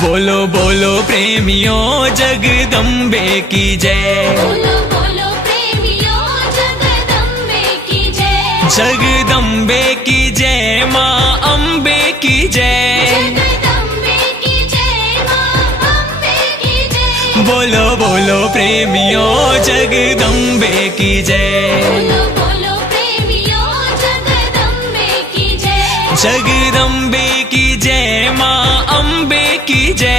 बोलो बोलो प्रेमियों जगदम्बे की जय, बोलो बोलो प्रेमियों जगदम्बे की जय, जगदम्बे की जय माँ अम्बे की जय, जगदम्बे की जय माँ अम्बे की जय। बोलो बोलो प्रेमियों जगदम्बे की जय, बोलो बोलो प्रेमियों जगदम्बे की जय, जगदम्बे की जय माँ अम्बे की जय,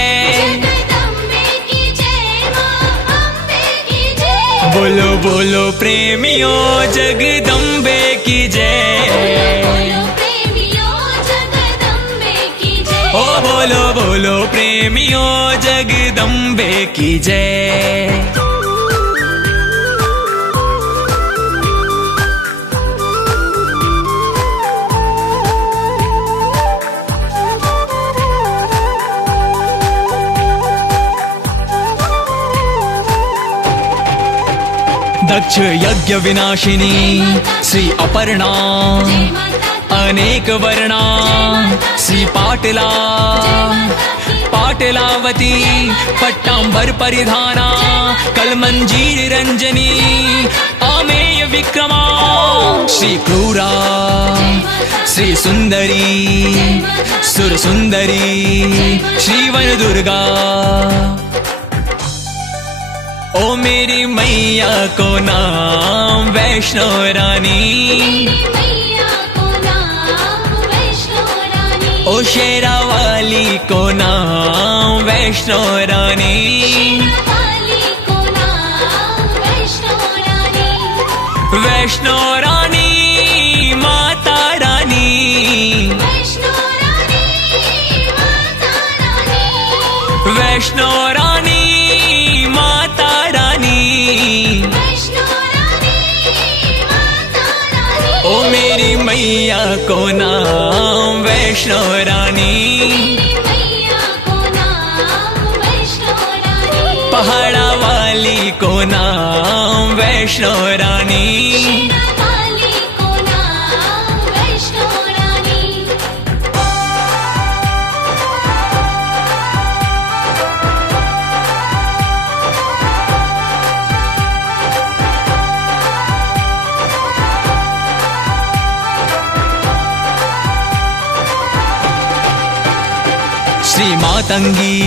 जगदम्बे की जय माँ अम्बे की जय। बोलो बोलो प्रेमियों जगदम्बे की जय, बोलो प्रेमियों जगदम्बे की जय। ओ बोलो बोलो प्रेमियों जगदम्बे की जय। दक्ष यज्ञ विनाशिनी श्री अपर्णा अनेक वर्णा श्री पाटला पाटलावती पट्टांबर परिधाना कलमंजीर रंजनी अमेय विक्रमा श्री क्रूरा श्री सुंदरी सुर सुंदरी श्री वन दुर्गा। ओ मेरी मैया को नाम वैष्णो रानी, ओ शेरा वाली को नाम वैष्णो रानी, वैष्णो रानी माता रानी, वैष्णो रानी माता रानी। ओ मेरी मैया को नाम वैष्णो रानी, पहाड़ा वाली को नाम वैष्णो रानी, श्री मातंगी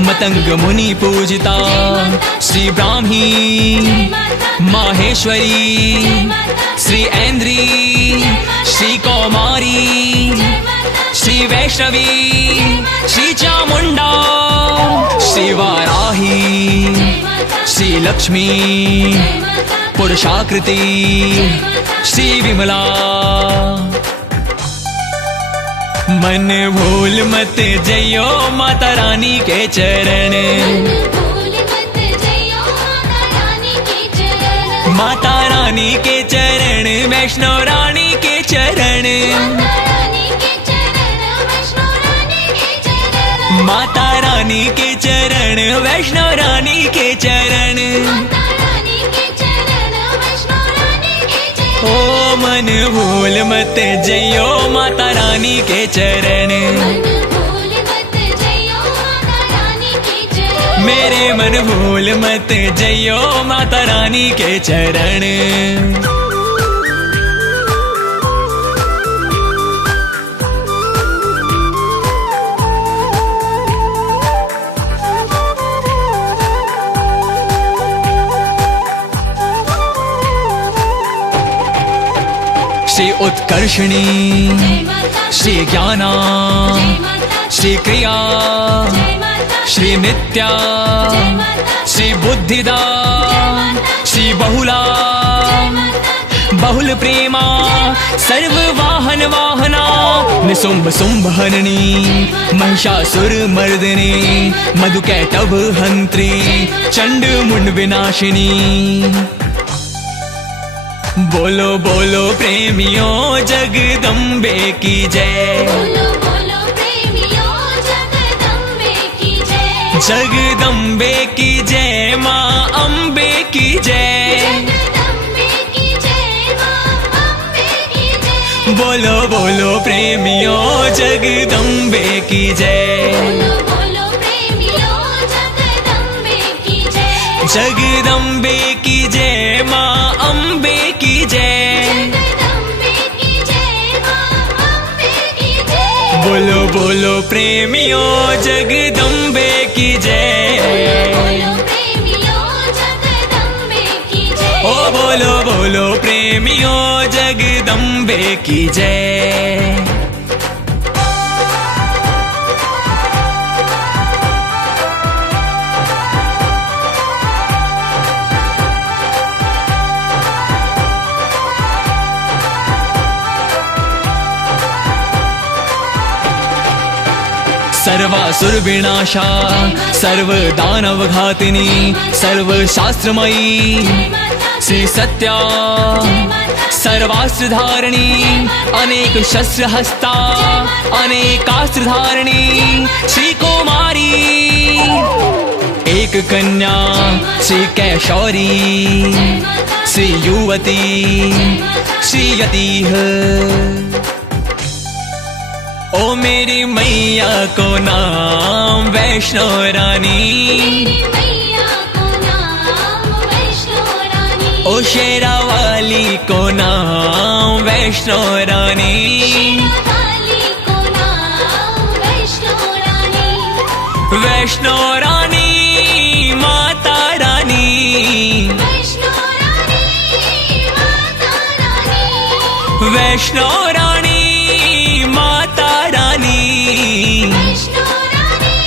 मतंग मुनि पूजिता श्री ब्राह्मी माहेश्वरी श्री ऐन्द्री श्री कौमारी श्री वैष्णवी श्री चामुंडा श्री वाराही श्री लक्ष्मी पुरुषाकृति श्री विमला। मन भूल मत जइयो माता रानी के चरण। भूल मत जइयो माता रानी के चरण। माता रानी के चरण वैष्णो रानी के चरण। माता रानी के चरण वैष्णो रानी के चरण। माता रानी के चरण वैष्णो रानी के चरण। माता रानी के चरण वैष्णो रानी के चरण। ओ मन भूल मत जइयो माता रानी के चरण। मन भूल मत जइयो माता रानी के चरण। मेरे मन भूल मत जइयो माता रानी के चरण। श्री उत्कर्षणी, जय माता श्री ज्ञाना, जय माता श्री क्रिया, जय माता श्री नित्या, जय माता श्री बुद्धिदा, श्री बहुला, जय माता बहुल प्रेमा, सर्व वाहन वाहना, निसुंभ सुंभ हरणी, महिषासुर मर्दिनी, मधुकैटभ हंत्री, चंड मुंड विनाशिनी। बोलो बोलो प्रेमियों जगदम्बे की जय। बोलो बोलो प्रेमियों जगदम्बे की जय। जगदम्बे की जय, माँ अम्बे की जय। जगदम्बे की जय, माँ अम्बे की जय। बोलो बोलो प्रेमियों जगदम्बे की जय। बोलो बोलो प्रेमियों जगदम्बे की जय। जगदम्बे की जय, माँ अम्बे की जय। जगदम्बे की जय, माँ अम्बे की जय। बोलो बोलो प्रेमियों जगदम्बे की जय। बोलो प्रेमियों जगदम्बे की जय। ओ बोलो बोलो प्रेमियों जगदम्बे की जय। सर्वासुर विनाशा, सर्व दानव घातिनी, सर्व शास्त्रमयी, श्री सत्या, सर्वास्त्र धारिणी, अनेक शस्त्र हस्ता, अनेकास्त्र धारिणी, श्री कुमारी, एक कन्या, श्री कैशौरी, श्री युवती, श्री यतीह। ओ मेरी मैया को नाम वैष्णो रानी। मेरी मैया को नाम वैष्णो रानी। ओ शेरा वाली को नाम वैष्णो रानी। शेरावाली को नाम वैष्णो रानी। वैष्णो रानी माता रानी। वैष्णो रानी माता रानी। वैष्णो रानी माता रानी। वैष्णो रानी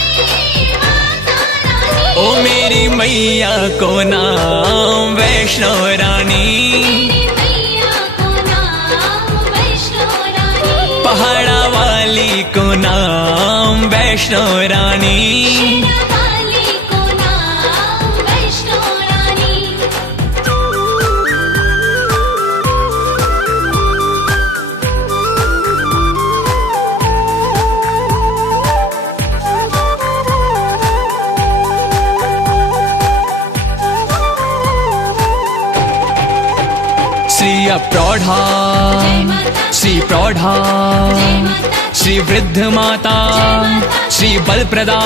माता रानी। ओ मेरी मैया को नाम वैष्णो रानी। मेरी मैया को नाम वैष्णो रानी। पहाड़ा वाली को नाम वैष्णो रानी। शेरावाली को नाम वैष्णो रानी। श्री प्रौढ़ा, जय माता श्री प्रौढ़ा, जय माता श्री वृद्ध माता, श्री बलप्रदा,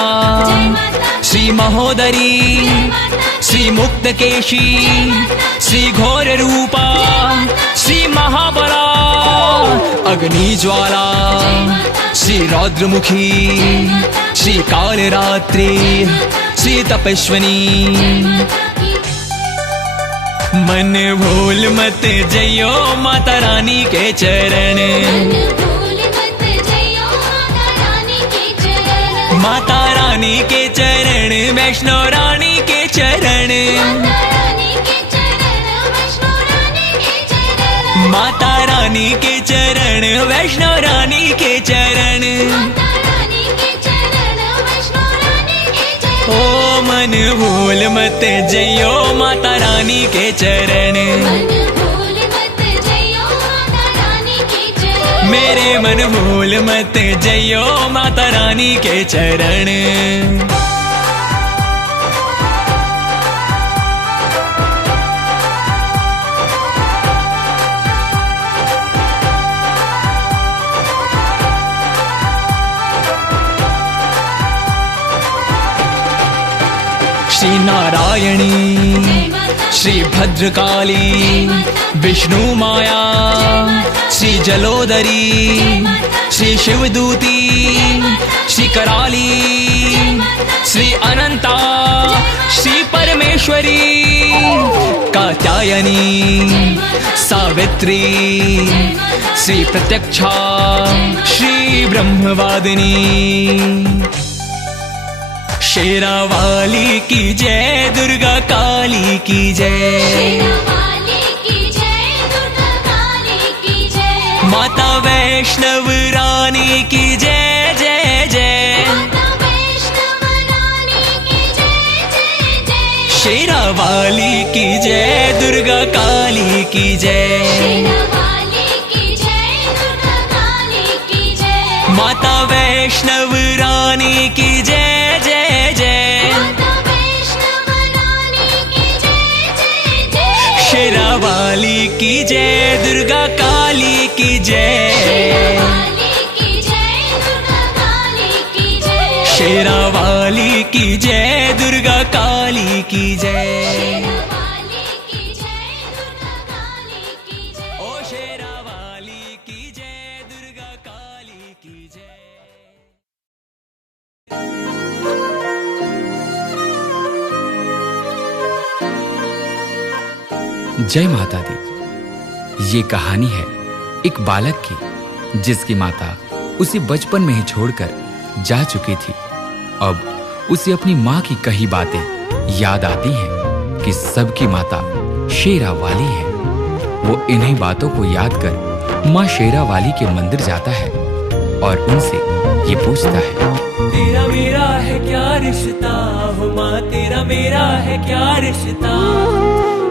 जय माता श्री महोदरी, श्री मुक्तकेशी, श्री घोर रूपा, श्री महाबला, अग्नि ज्वाला, श्री रौद्रमुखी, श्री कालरात्रि, श्री तपस्विनी। मन भूल मत जइयो माता रानी के चरण। भूल मत जइयो माता रानी के चरण। माता रानी के चरण वैष्णो रानी के चरण। माता रानी के चरण वैष्णो रानी के चरण। माता रानी के चरण वैष्णो रानी के चरण। भूल मत जइयो माता रानी के चरण। मन भूल मत जइयो माता रानी के चरण। मेरे मन भूल मत जइयो माता रानी के चरण। श्री नारायणी, जय माता, श्री भद्रकाली, जय माता, विष्णु माया, जय माता, श्री जलोदरी, जय माता, श्री शिवदूती, जय माता, श्री कराली, जय माता, श्री अनंता, श्री परमेश्वरी, कात्यायनी, जय माता, सावित्री, जय माता, श्री प्रत्यक्षा, श्री ब्रह्मवादिनी। शेरावाली की जय, दुर्गा काली की जय। शेरावाली की जय, दुर्गा काली की जय। माता वैष्णव रानी की जय जय जय। माता वैष्णव रानी की जय जय जय। शेरावाली की जय, दुर्गा काली की जय। शेरावाली की जय, दुर्गा काली की जय। माता वैष्णव रानी की जय जय जय। माता वैष्णव रानी की जय जय जय। शेरावाली की जय, दुर्गा काली की जय। शेरावाली की जय, दुर्गा काली की जय। शेरावाली की जय, दुर्गा काली की जय। शेरावाली की जय, दुर्गा काली की जय। ओ शेरावाली की जय, दुर्गा काली की जय। जय माता दी। ये कहानी है एक बालक की, जिसकी माता उसे बचपन में ही छोड़कर जा चुकी थी। अब उसे अपनी माँ की कही बातें याद आती हैं कि सबकी माता शेरावाली है। वो इन्हीं बातों को याद कर माँ शेरावाली के मंदिर जाता है और उनसे ये पूछता है, तेरा मेरा है क्या रिश्ता हो माँ, तेरा मेरा है क्या रिश्ता।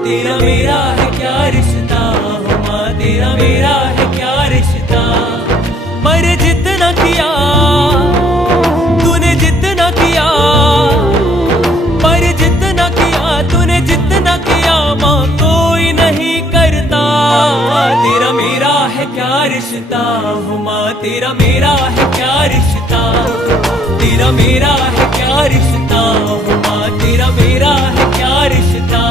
तेरा मेरा है क्या रिश्ता हो माँ, तेरा मेरा है क्या रिश्ता। पर जितना किया तूने, जितना किया, पर जितना किया तूने, जितना किया माँ कोई नहीं करता। तेरा मेरा है क्या रिश्ता हो माँ, तेरा मेरा है क्या रिश्ता। तेरा मेरा है क्या रिश्ता हो माँ, तेरा मेरा है क्या रिश्ता।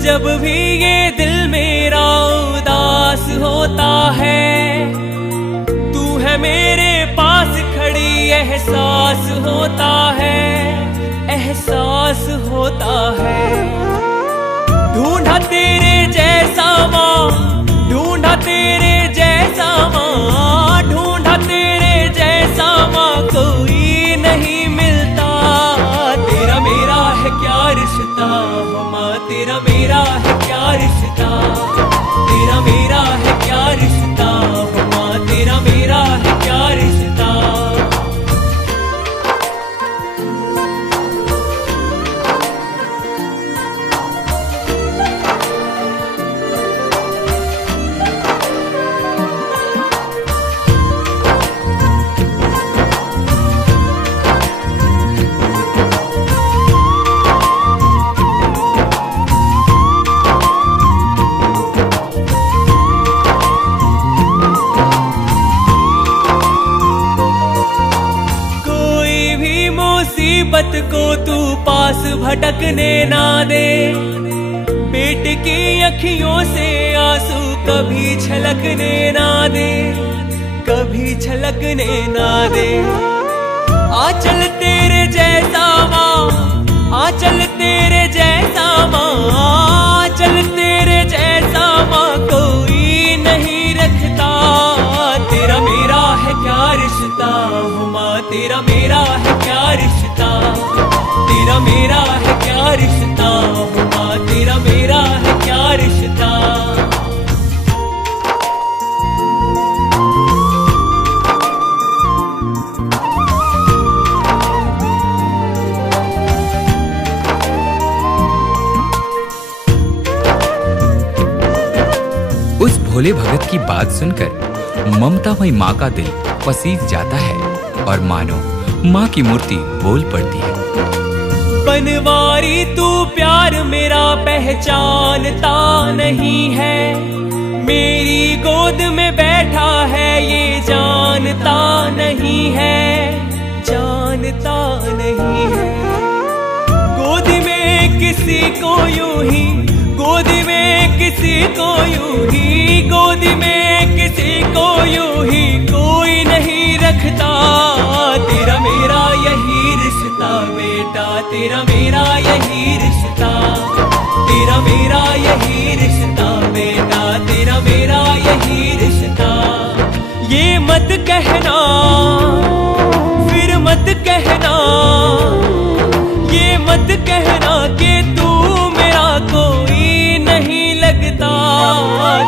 जब भी ये दिल मेरा उदास होता है, तू है मेरे पास खड़ी, एहसास होता है, एहसास होता है। ढूंढा तेरे जैसा माँ, ढूंढा तेरे जैसा माँ, ढूंढा तेरे जैसा माँ कोई नहीं मिलता। तेरा मेरा है क्या रिश्ता हो माँ, तेरा मेरा है क्या रिश्ता। तेरा मेरा है क्या रिश्ता हो माँ, तेरा मेरा है क्या रिश्ता। मुसीबत को तू पास भटकने ना दे, पेट की अखियों से आंसू कभी छलकने ना दे, कभी छलकने ना दे। आंचल तेरे जैसा माँ, आंचल तेरे जैसा माँ, आंचल तेरे जैसा माँ कोई तेरा मेरा है क्या रिश्ता, माँ तेरा मेरा है क्या रिश्ता। उस भोले भगत की बात सुनकर ममतामयी माँ का दिल पसीज जाता है और मानो माँ की मूर्ति बोल पड़ती है। बनवारी तू प्यार मेरा पहचानता नहीं है, मेरी गोद में बैठा है ये जानता नहीं है, जानता नहीं है। गोद में किसी को यूं ही, गोद में किसी को यूं ही, गोद में किसी को यूं ही कोई नहीं रखता। तेरा मेरा यही रिश्ता बेटा, तेरा मेरा यही रिश्ता, तेरा मेरा यही रिश्ता बेटा, तेरा मेरा यही रिश्ता। ये मत कहना फिर मत कहना, ये मत कहना कि तू मेरा कोई नहीं लगता।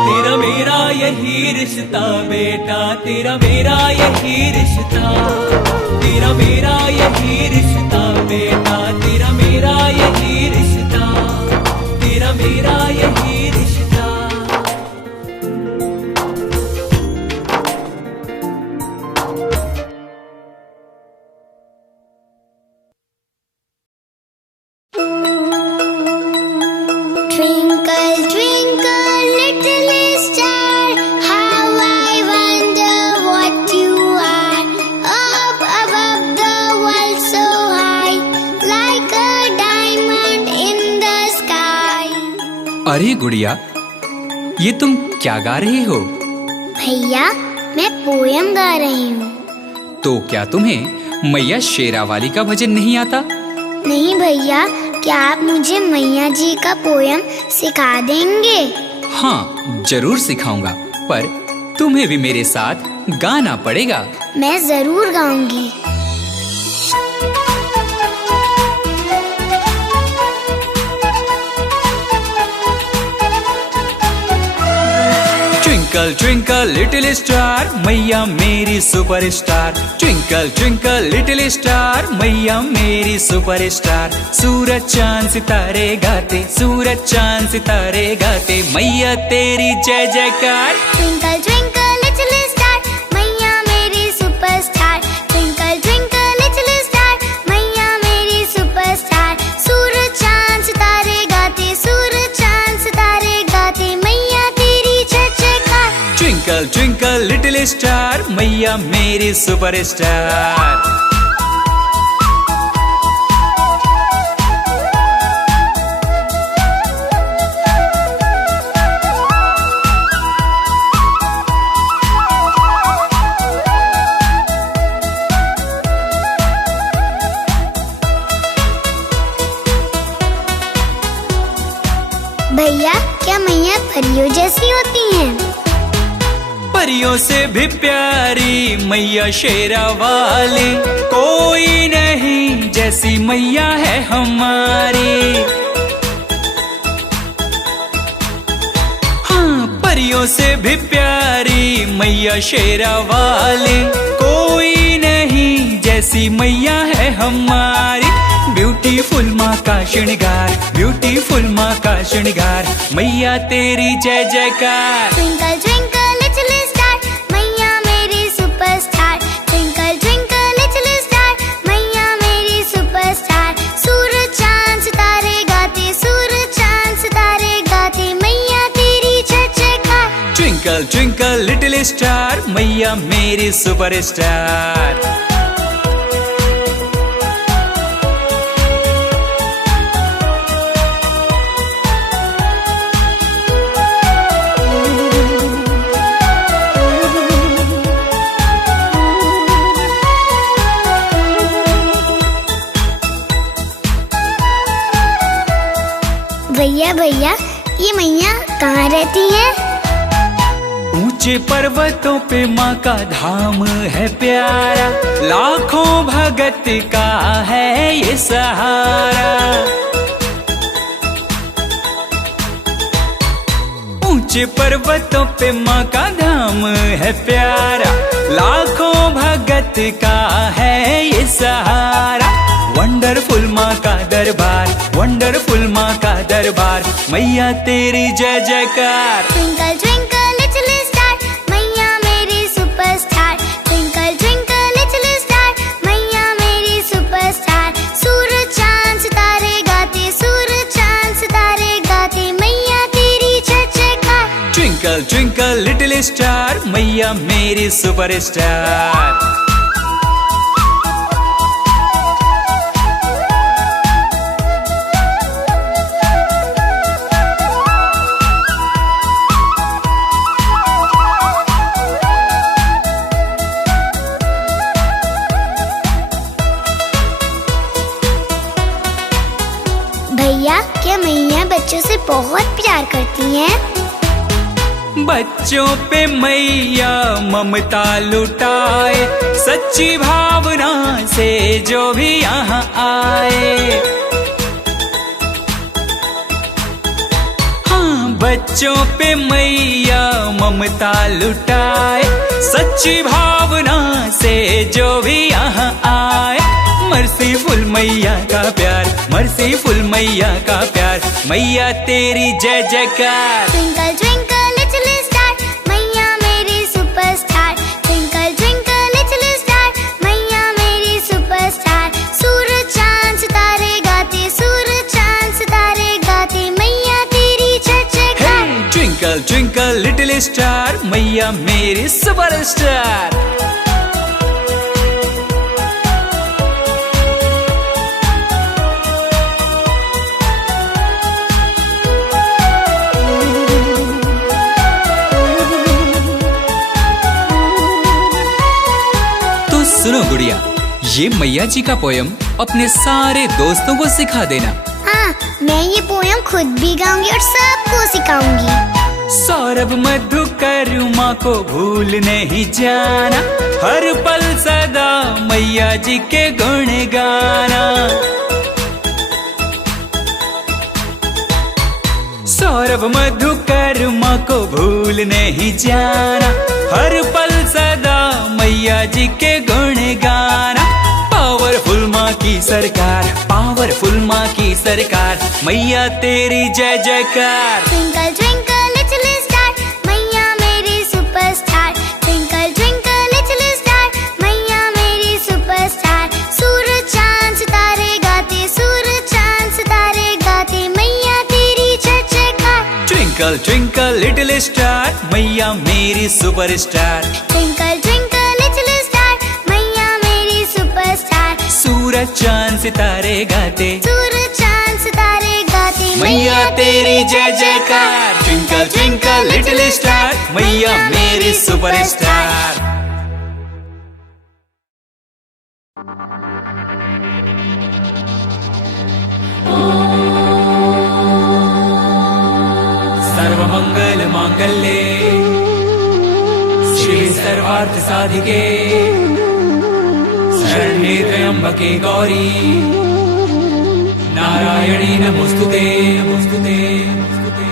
तेरा मेरा यही रिश्ता बेटा, तेरा मेरा यही रिश्ता, तेरा मेरा यही रिश्ता बेटा, तेरा मेरा यही रिश्ता, तेरा मेरा यही रिश्ता। Twinkle, twinkle, little star, how I wonder what you are. Up above the world so high, like a diamond in the sky. अरे गुड़िया, ये तुम क्या गा रही हो? भैया, मैं पोयम गा रही हूँ। तो क्या तुम्हें मैया शेरावाली का भजन नहीं आता? नहीं भैया, क्या आप मुझे मैया जी का पोयम सिखा देंगे? हाँ, जरूर सिखाऊंगा, पर तुम्हें भी मेरे साथ गाना पड़ेगा। मैं जरूर गाऊंगी। ट्विंकल ट्विंकल लिटिल स्टार, मैया मेरी superstar. Twinkle twinkle little star, मैया मेरी सुपरस्टार। सूरज चांद सितारे गाते, सूरज चांद सितारे गाते, मैया तेरी जय जयकार। ट्विंकल ट्विंकल लिटिल स्टार, मैया मेरी superstar. Twinkle twinkle little star, मैया मेरी सुपरस्टार। सूरज चांद सितारे गाते, सूरज चांद सितारे गाते, मैया तेरी जय जयकार। ट्विंकल ट्विंकल लिटिल स्टार, मैया मेरी सुपरस्टार। भैया, क्या मैया परियों जैसी होती हैं? परियों से भी प्यारी मैया शेरावाली, कोई नहीं जैसी मैया है हमारी। हाँ, परियों से भी प्यारी मैया शेरावाली, कोई नहीं जैसी मैया है हमारी। ब्यूटीफुल माँ का श्रृंगार, ब्यूटीफुल माँ का श्रृंगार, मैया तेरी जय जयकार। ट्विंकल ट्विंकल लिटिल स्टार, मैया मेरी superstar. Twinkle twinkle little star, मैया मेरी सुपरस्टार। सूरज चांद सितारे गाते, सूरज चांद सितारे गाते, मैया तेरी जय जयकार। ट्विंकल ट्विंकल लिटिल स्टार, मैया मेरी सुपरस्टार। भैया भैया, ये मैया कहाँ रहती है? ऊंचे पर्वतों पे माँ का धाम है प्यारा, लाखों भगत का है ये सहारा। ऊंचे पर्वतों पे माँ का धाम है प्यारा, लाखों भगत का है ये सहारा। वंडरफुल माँ का दरबार, वंडरफुल माँ का दरबार, मैया तेरी जय जयकार। ट्विंकल ट्विंकल लिटिल स्टार, मैया मेरी superstar. Twinkle twinkle little star, मैया मेरी सुपरस्टार। सूरज चांद सितारे गाते, सूरज चांद सितारे गाते, मैया तेरी जय जयकार। ट्विंकल ट्विंकल लिटिल स्टार, मैया मेरी सुपरस्टार। भैया, क्या मैया बच्चों से बहुत प्यार करती हैं? बच्चों पे मैया ममता लुटाए, सच्ची भावना से जो भी यहाँ आए। हाँ, बच्चों पे मैया ममता लुटाए, सच्ची भावना से जो भी यहाँ आए। मर्सीफुल मैया का प्यार, मर्सीफुल मैया का प्यार, मैया तेरी जय जयकार। ट्विंकल ट्विंकल लिटिल स्टार, मैया मेरी superstar. Twinkle twinkle little star, मैया मेरी सुपरस्टार। सूरज चांद सितारे गाते, सूरज चांद सितारे गाते, मैया तेरी जय जयकार। ट्विंकल ट्विंकल लिटिल स्टार, मैया मेरी सुपरस्टार। सुनो गुड़िया, ये मैया जी का पोयम अपने सारे दोस्तों को सिखा देना। हाँ, मैं ये पोयम खुद भी गाऊंगी और सबको सिखाऊंगी। सौरभ मधुकर माँ को भूल नहीं जाना, हर पल सदा मैया जी के गुण गाना। सौरभ मधुकर माँ को भूल नहीं जाना, हर पल सदा मैया जी के गुण गाना। पावरफुल माँ की सरकार, पावरफुल माँ की सरकार, मैया तेरी जय जयकार। ट्विंकल ट्विंकल लिटिल स्टार, मैया मेरी superstar. Twinkle twinkle little star, मैया मेरी सुपरस्टार। सूरज चांद सितारे गाते, सूरज चांद सितारे गाते, मैया तेरी जय जयकार। ट्विंकल ट्विंकल लिटिल स्टार, मैया मेरी superstar. Twinkle twinkle little star, मैया मेरी सुपरस्टार। सूरज चांद सितारे गाते, सूरज चांद सितारे गाते, मैया तेरी जय जयकार। ट्विंकल ट्विंकल लिटिल स्टार, मैया मेरी सुपरस्टार। सर्वमंगल मांगल्ये शिवे सर्वार्थ साधिके, शरण्ये त्र्यंबके गौरी, नारायणी नमोस्तुते, नमोस्तुते, नमोस्तुते।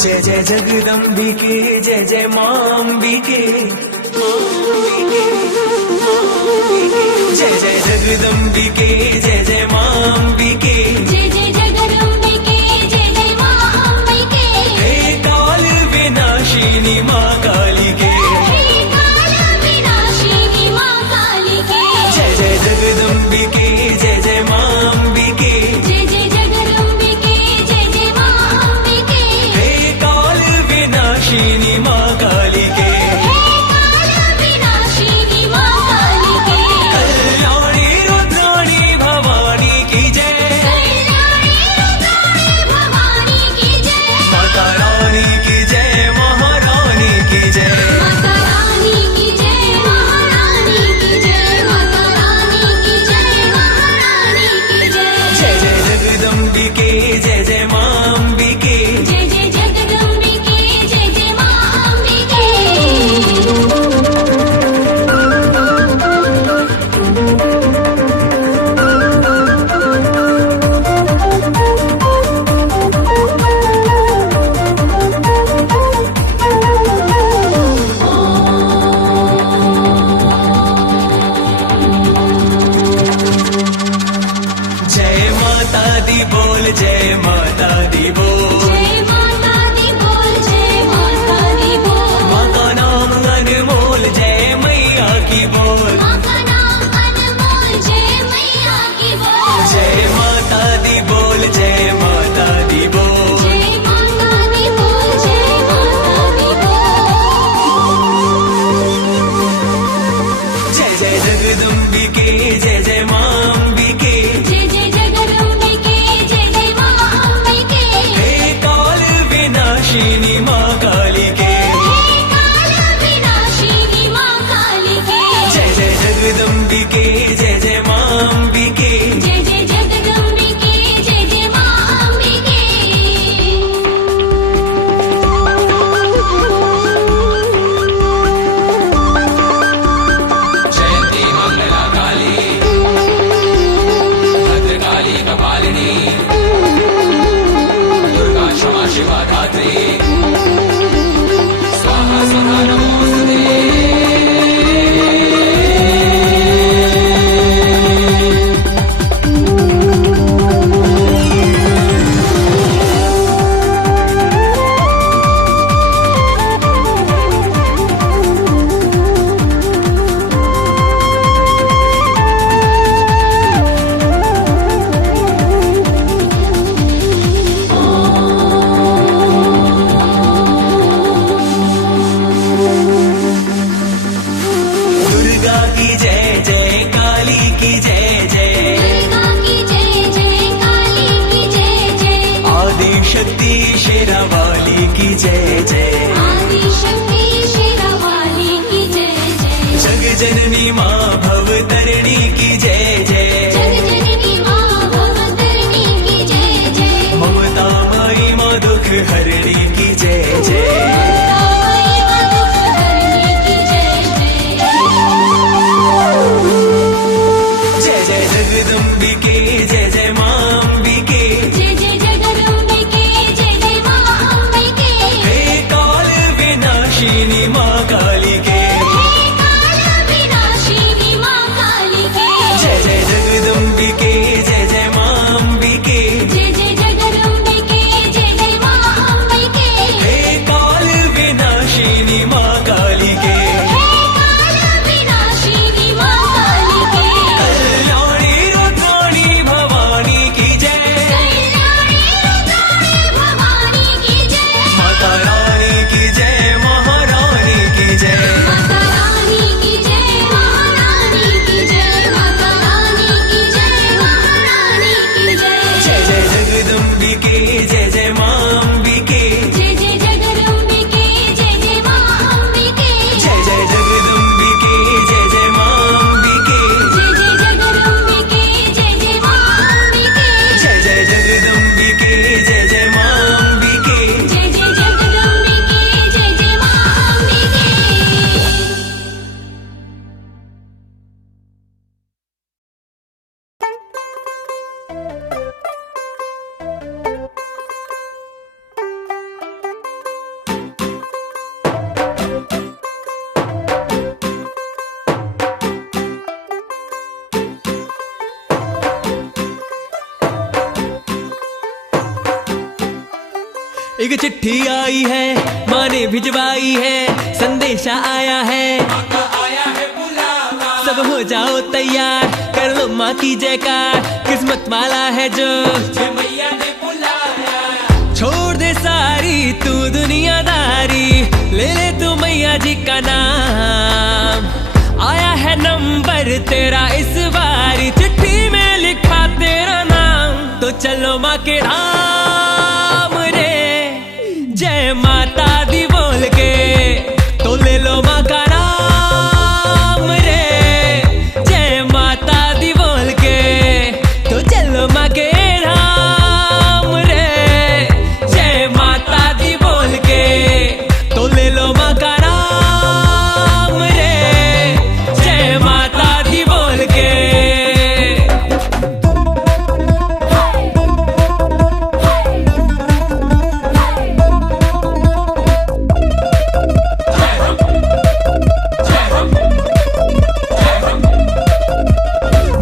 जय जय जगदम्बिके, जय जय माम्बिके, जय जय जगदम्बिके, जय जय माम्बिके, जय जय जगदम्बिके, जय जय मां अंबिके। हे काल विनाशिनी माँ काली। विनाशिनी माँ काली के, हे काल विनाशिनी माँ काली के, जय जय जगदम्बिके, जय जय माँ अम्बिके। जय जय जगदम्बिके, जय जय माँ अम्बिके। जयंती मंगला काली भद्रकाली कपालिनी दुर्गा क्षमा शिवा धात्री स्वाहा स्वधा नमोस्तुते। दुर्गा की जय जय, काली की जय जय, दुर्गा की जय जय, काली की जय जय, आदि शक्ति शेरा वाली की जय जय, आदि शक्ति शेरावाली की जय जय, जग जननी माँ भवतरणी की जय जय, जग जननी माँ भवतरणी की जय जय, ममता माई माँ दुख हरणी की जय जय। रामाई माँ दुख हरणी की जय जय। जय जय जगदम्बिके, जय जय माँ अम्बिके, जय जय जगदम्बिके, जय जय माँ अम्बिके, हे काल विनाशिनी माँ काली के, हे काल विनाशिनी माँ काली के, जय जय जगदम्बिके, जय जय माँ अम्बिके, जय जय जगदम्बिके, जय जय माँ अम्बिके, हे काल विनाशिनी माँ काली के, हे काल विनाशिनी माँ काली के, कल्याणी रुद्राणी भवानी की जय, कल्याणी रुद्राणी भवानी की जय, माता रानी की जय, महारानी की जय, माता रानी की जय, महारानी की जय, माता रानी की जय, महारानी की जय। जय जय जगदम्बिके, जय जय माँ अम्बिके, जय जय जगदम्बिके, जय जय माँ अम्बिके, जय जय जगदम्बिके, जय जय माँ अम्बिके, जय जय जगदम्बिके, जय जय माँ अम्बिके, जय जय जगदम्बिके, जय जय माँ अम्बिके। जय जय जगदम्बिके, जय जय माँ अम्बिके। एक चिट्ठी आई है, माँ ने भिजवाई है, संदेशा आया है, आया है बुलावा सब हो जाओ तैयार, कर लो माँ की जयकार, किस्मत वाला है जो जय मैया ने बुलाया। छोड़ दे सारी तू दुनियादारी, ले ले तू मैया जी का नाम, आया है नंबर तेरा इस बारी, चिट्ठी में लिखा तेरा नाम, तो चलो माँ के धाम रे, जय माता दी बोल के, तो ले लो माँ का नाम रे, जय माता दी बोल के, तो चलो माँ के धाम रे, जय माता दी बोल के, तो ले लो माँ का नाम रे, जय माता दी बोल के।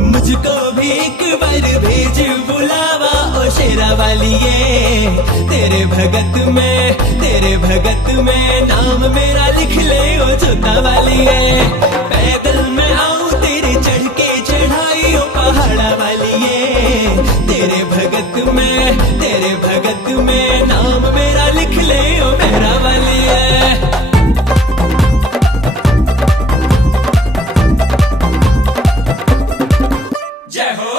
मुझको भी एक बार भेज बुलावा ओ शेरा वालिए, तेरे भगत में नाम मेरा लिख ले ओ जोता वालिए, पैदल मैं आऊं तेरे चढ़ के चढ़ाई ओ पहाड़ा वालिए, तेरे भगत में नाम मेरा लिख ले ओ मेरा वालिए। जय हो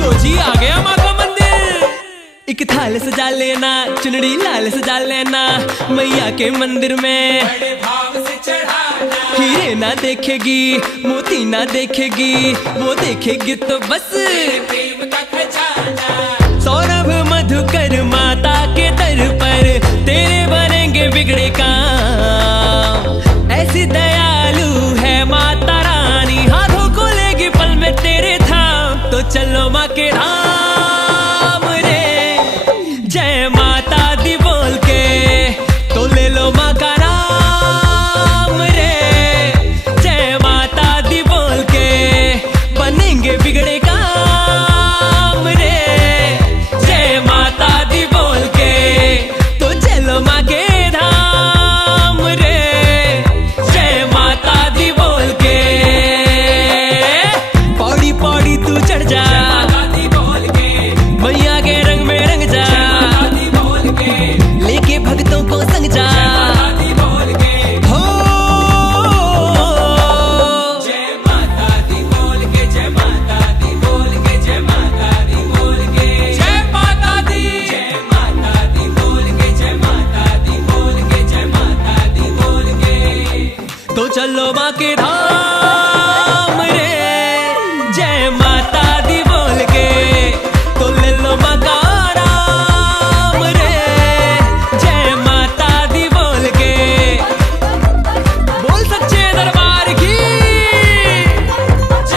लो जी आ गया माँ का मंदिर, एक थाल सजा लेना, चुनरी लाल सजा लेना, मैया के मंदिर में बड़े भाव से चढ़ाना। हीरे ना देखेगी, मोती ना देखेगी, वो देखेगी तो बस प्रेम का खजाना। सौरभ मधुकर माता के दर पर तेरे बनेंगे बिगड़े काम। ऐसी दयालु है माता रानी, हाथों को लेगी पल में तेरे थाम। तो चलो माँ के धाम रे, जय माता दी बोल के तो ले लो माँ का नाम रे। जय माता दी बोल के बनेंगे बिगड़े काम रे। जय माता दी बोल के तो चलो माँ के धाम रे। जय माता दी बोल के पौड़ी पौड़ी तू चढ़ जा, दादी बोल के, मैया के रंग में रंग जा, दादी बोल के, लेके भक्तों को संग जा। दादी बोल के, हो जय माता दी बोल के, जय माता दी बोल के, जय माता दी बोल के, जय माता दी, जय माता दी बोल के, जय माता दी बोल के, जय माता दी बोल के। तो चलो माँ के धाम